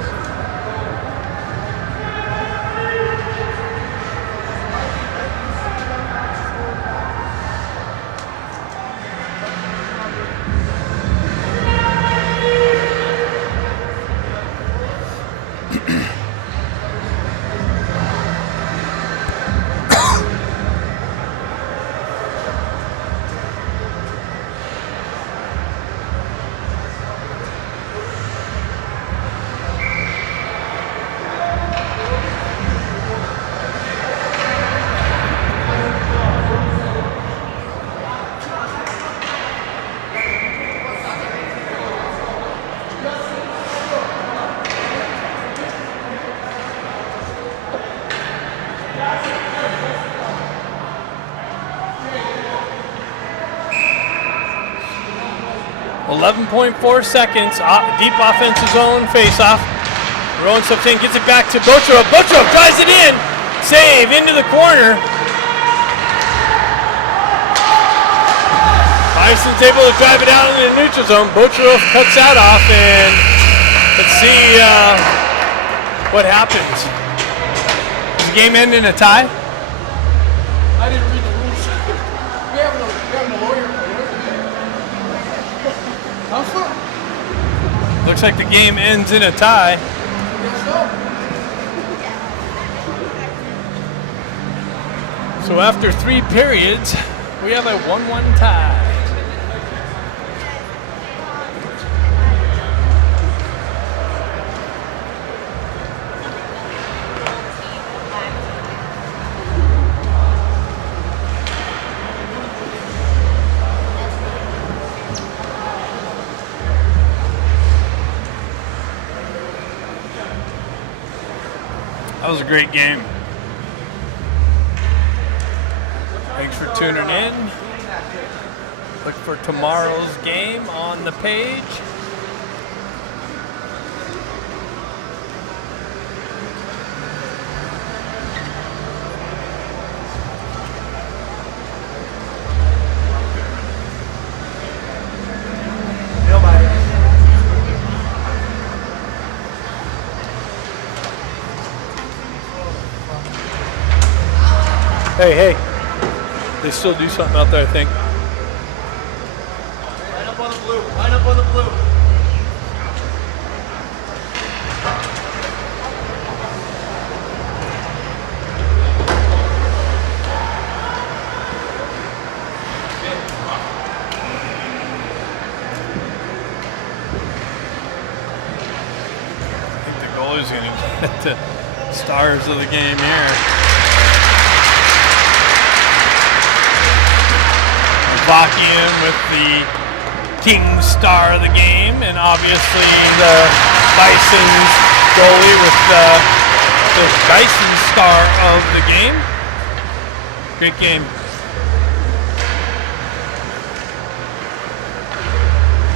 .4 seconds, deep offensive zone face-off. Rowan steps in, gets it back to Bocherov. Bocherov drives it in, save into the corner. Bison's able to drive it out in the neutral zone. Bocherov cuts that off, and let's see what happens. Does the game end in a tie? I didn't read the rules. We have no lawyer. How's fun? Looks like the game ends in a tie. Yes, no. So after 3 periods, we have a 1-1 tie. That was a great game. Thanks for tuning in. Look for tomorrow's game on the page. Hey, they still do something out there, I think. Line up on the blue. Line up on the blue. I think the goalie's going to get the stars of the game here. Vacuum with the king star of the game, and obviously the Bisons goalie with the Bison star of the game. Great game.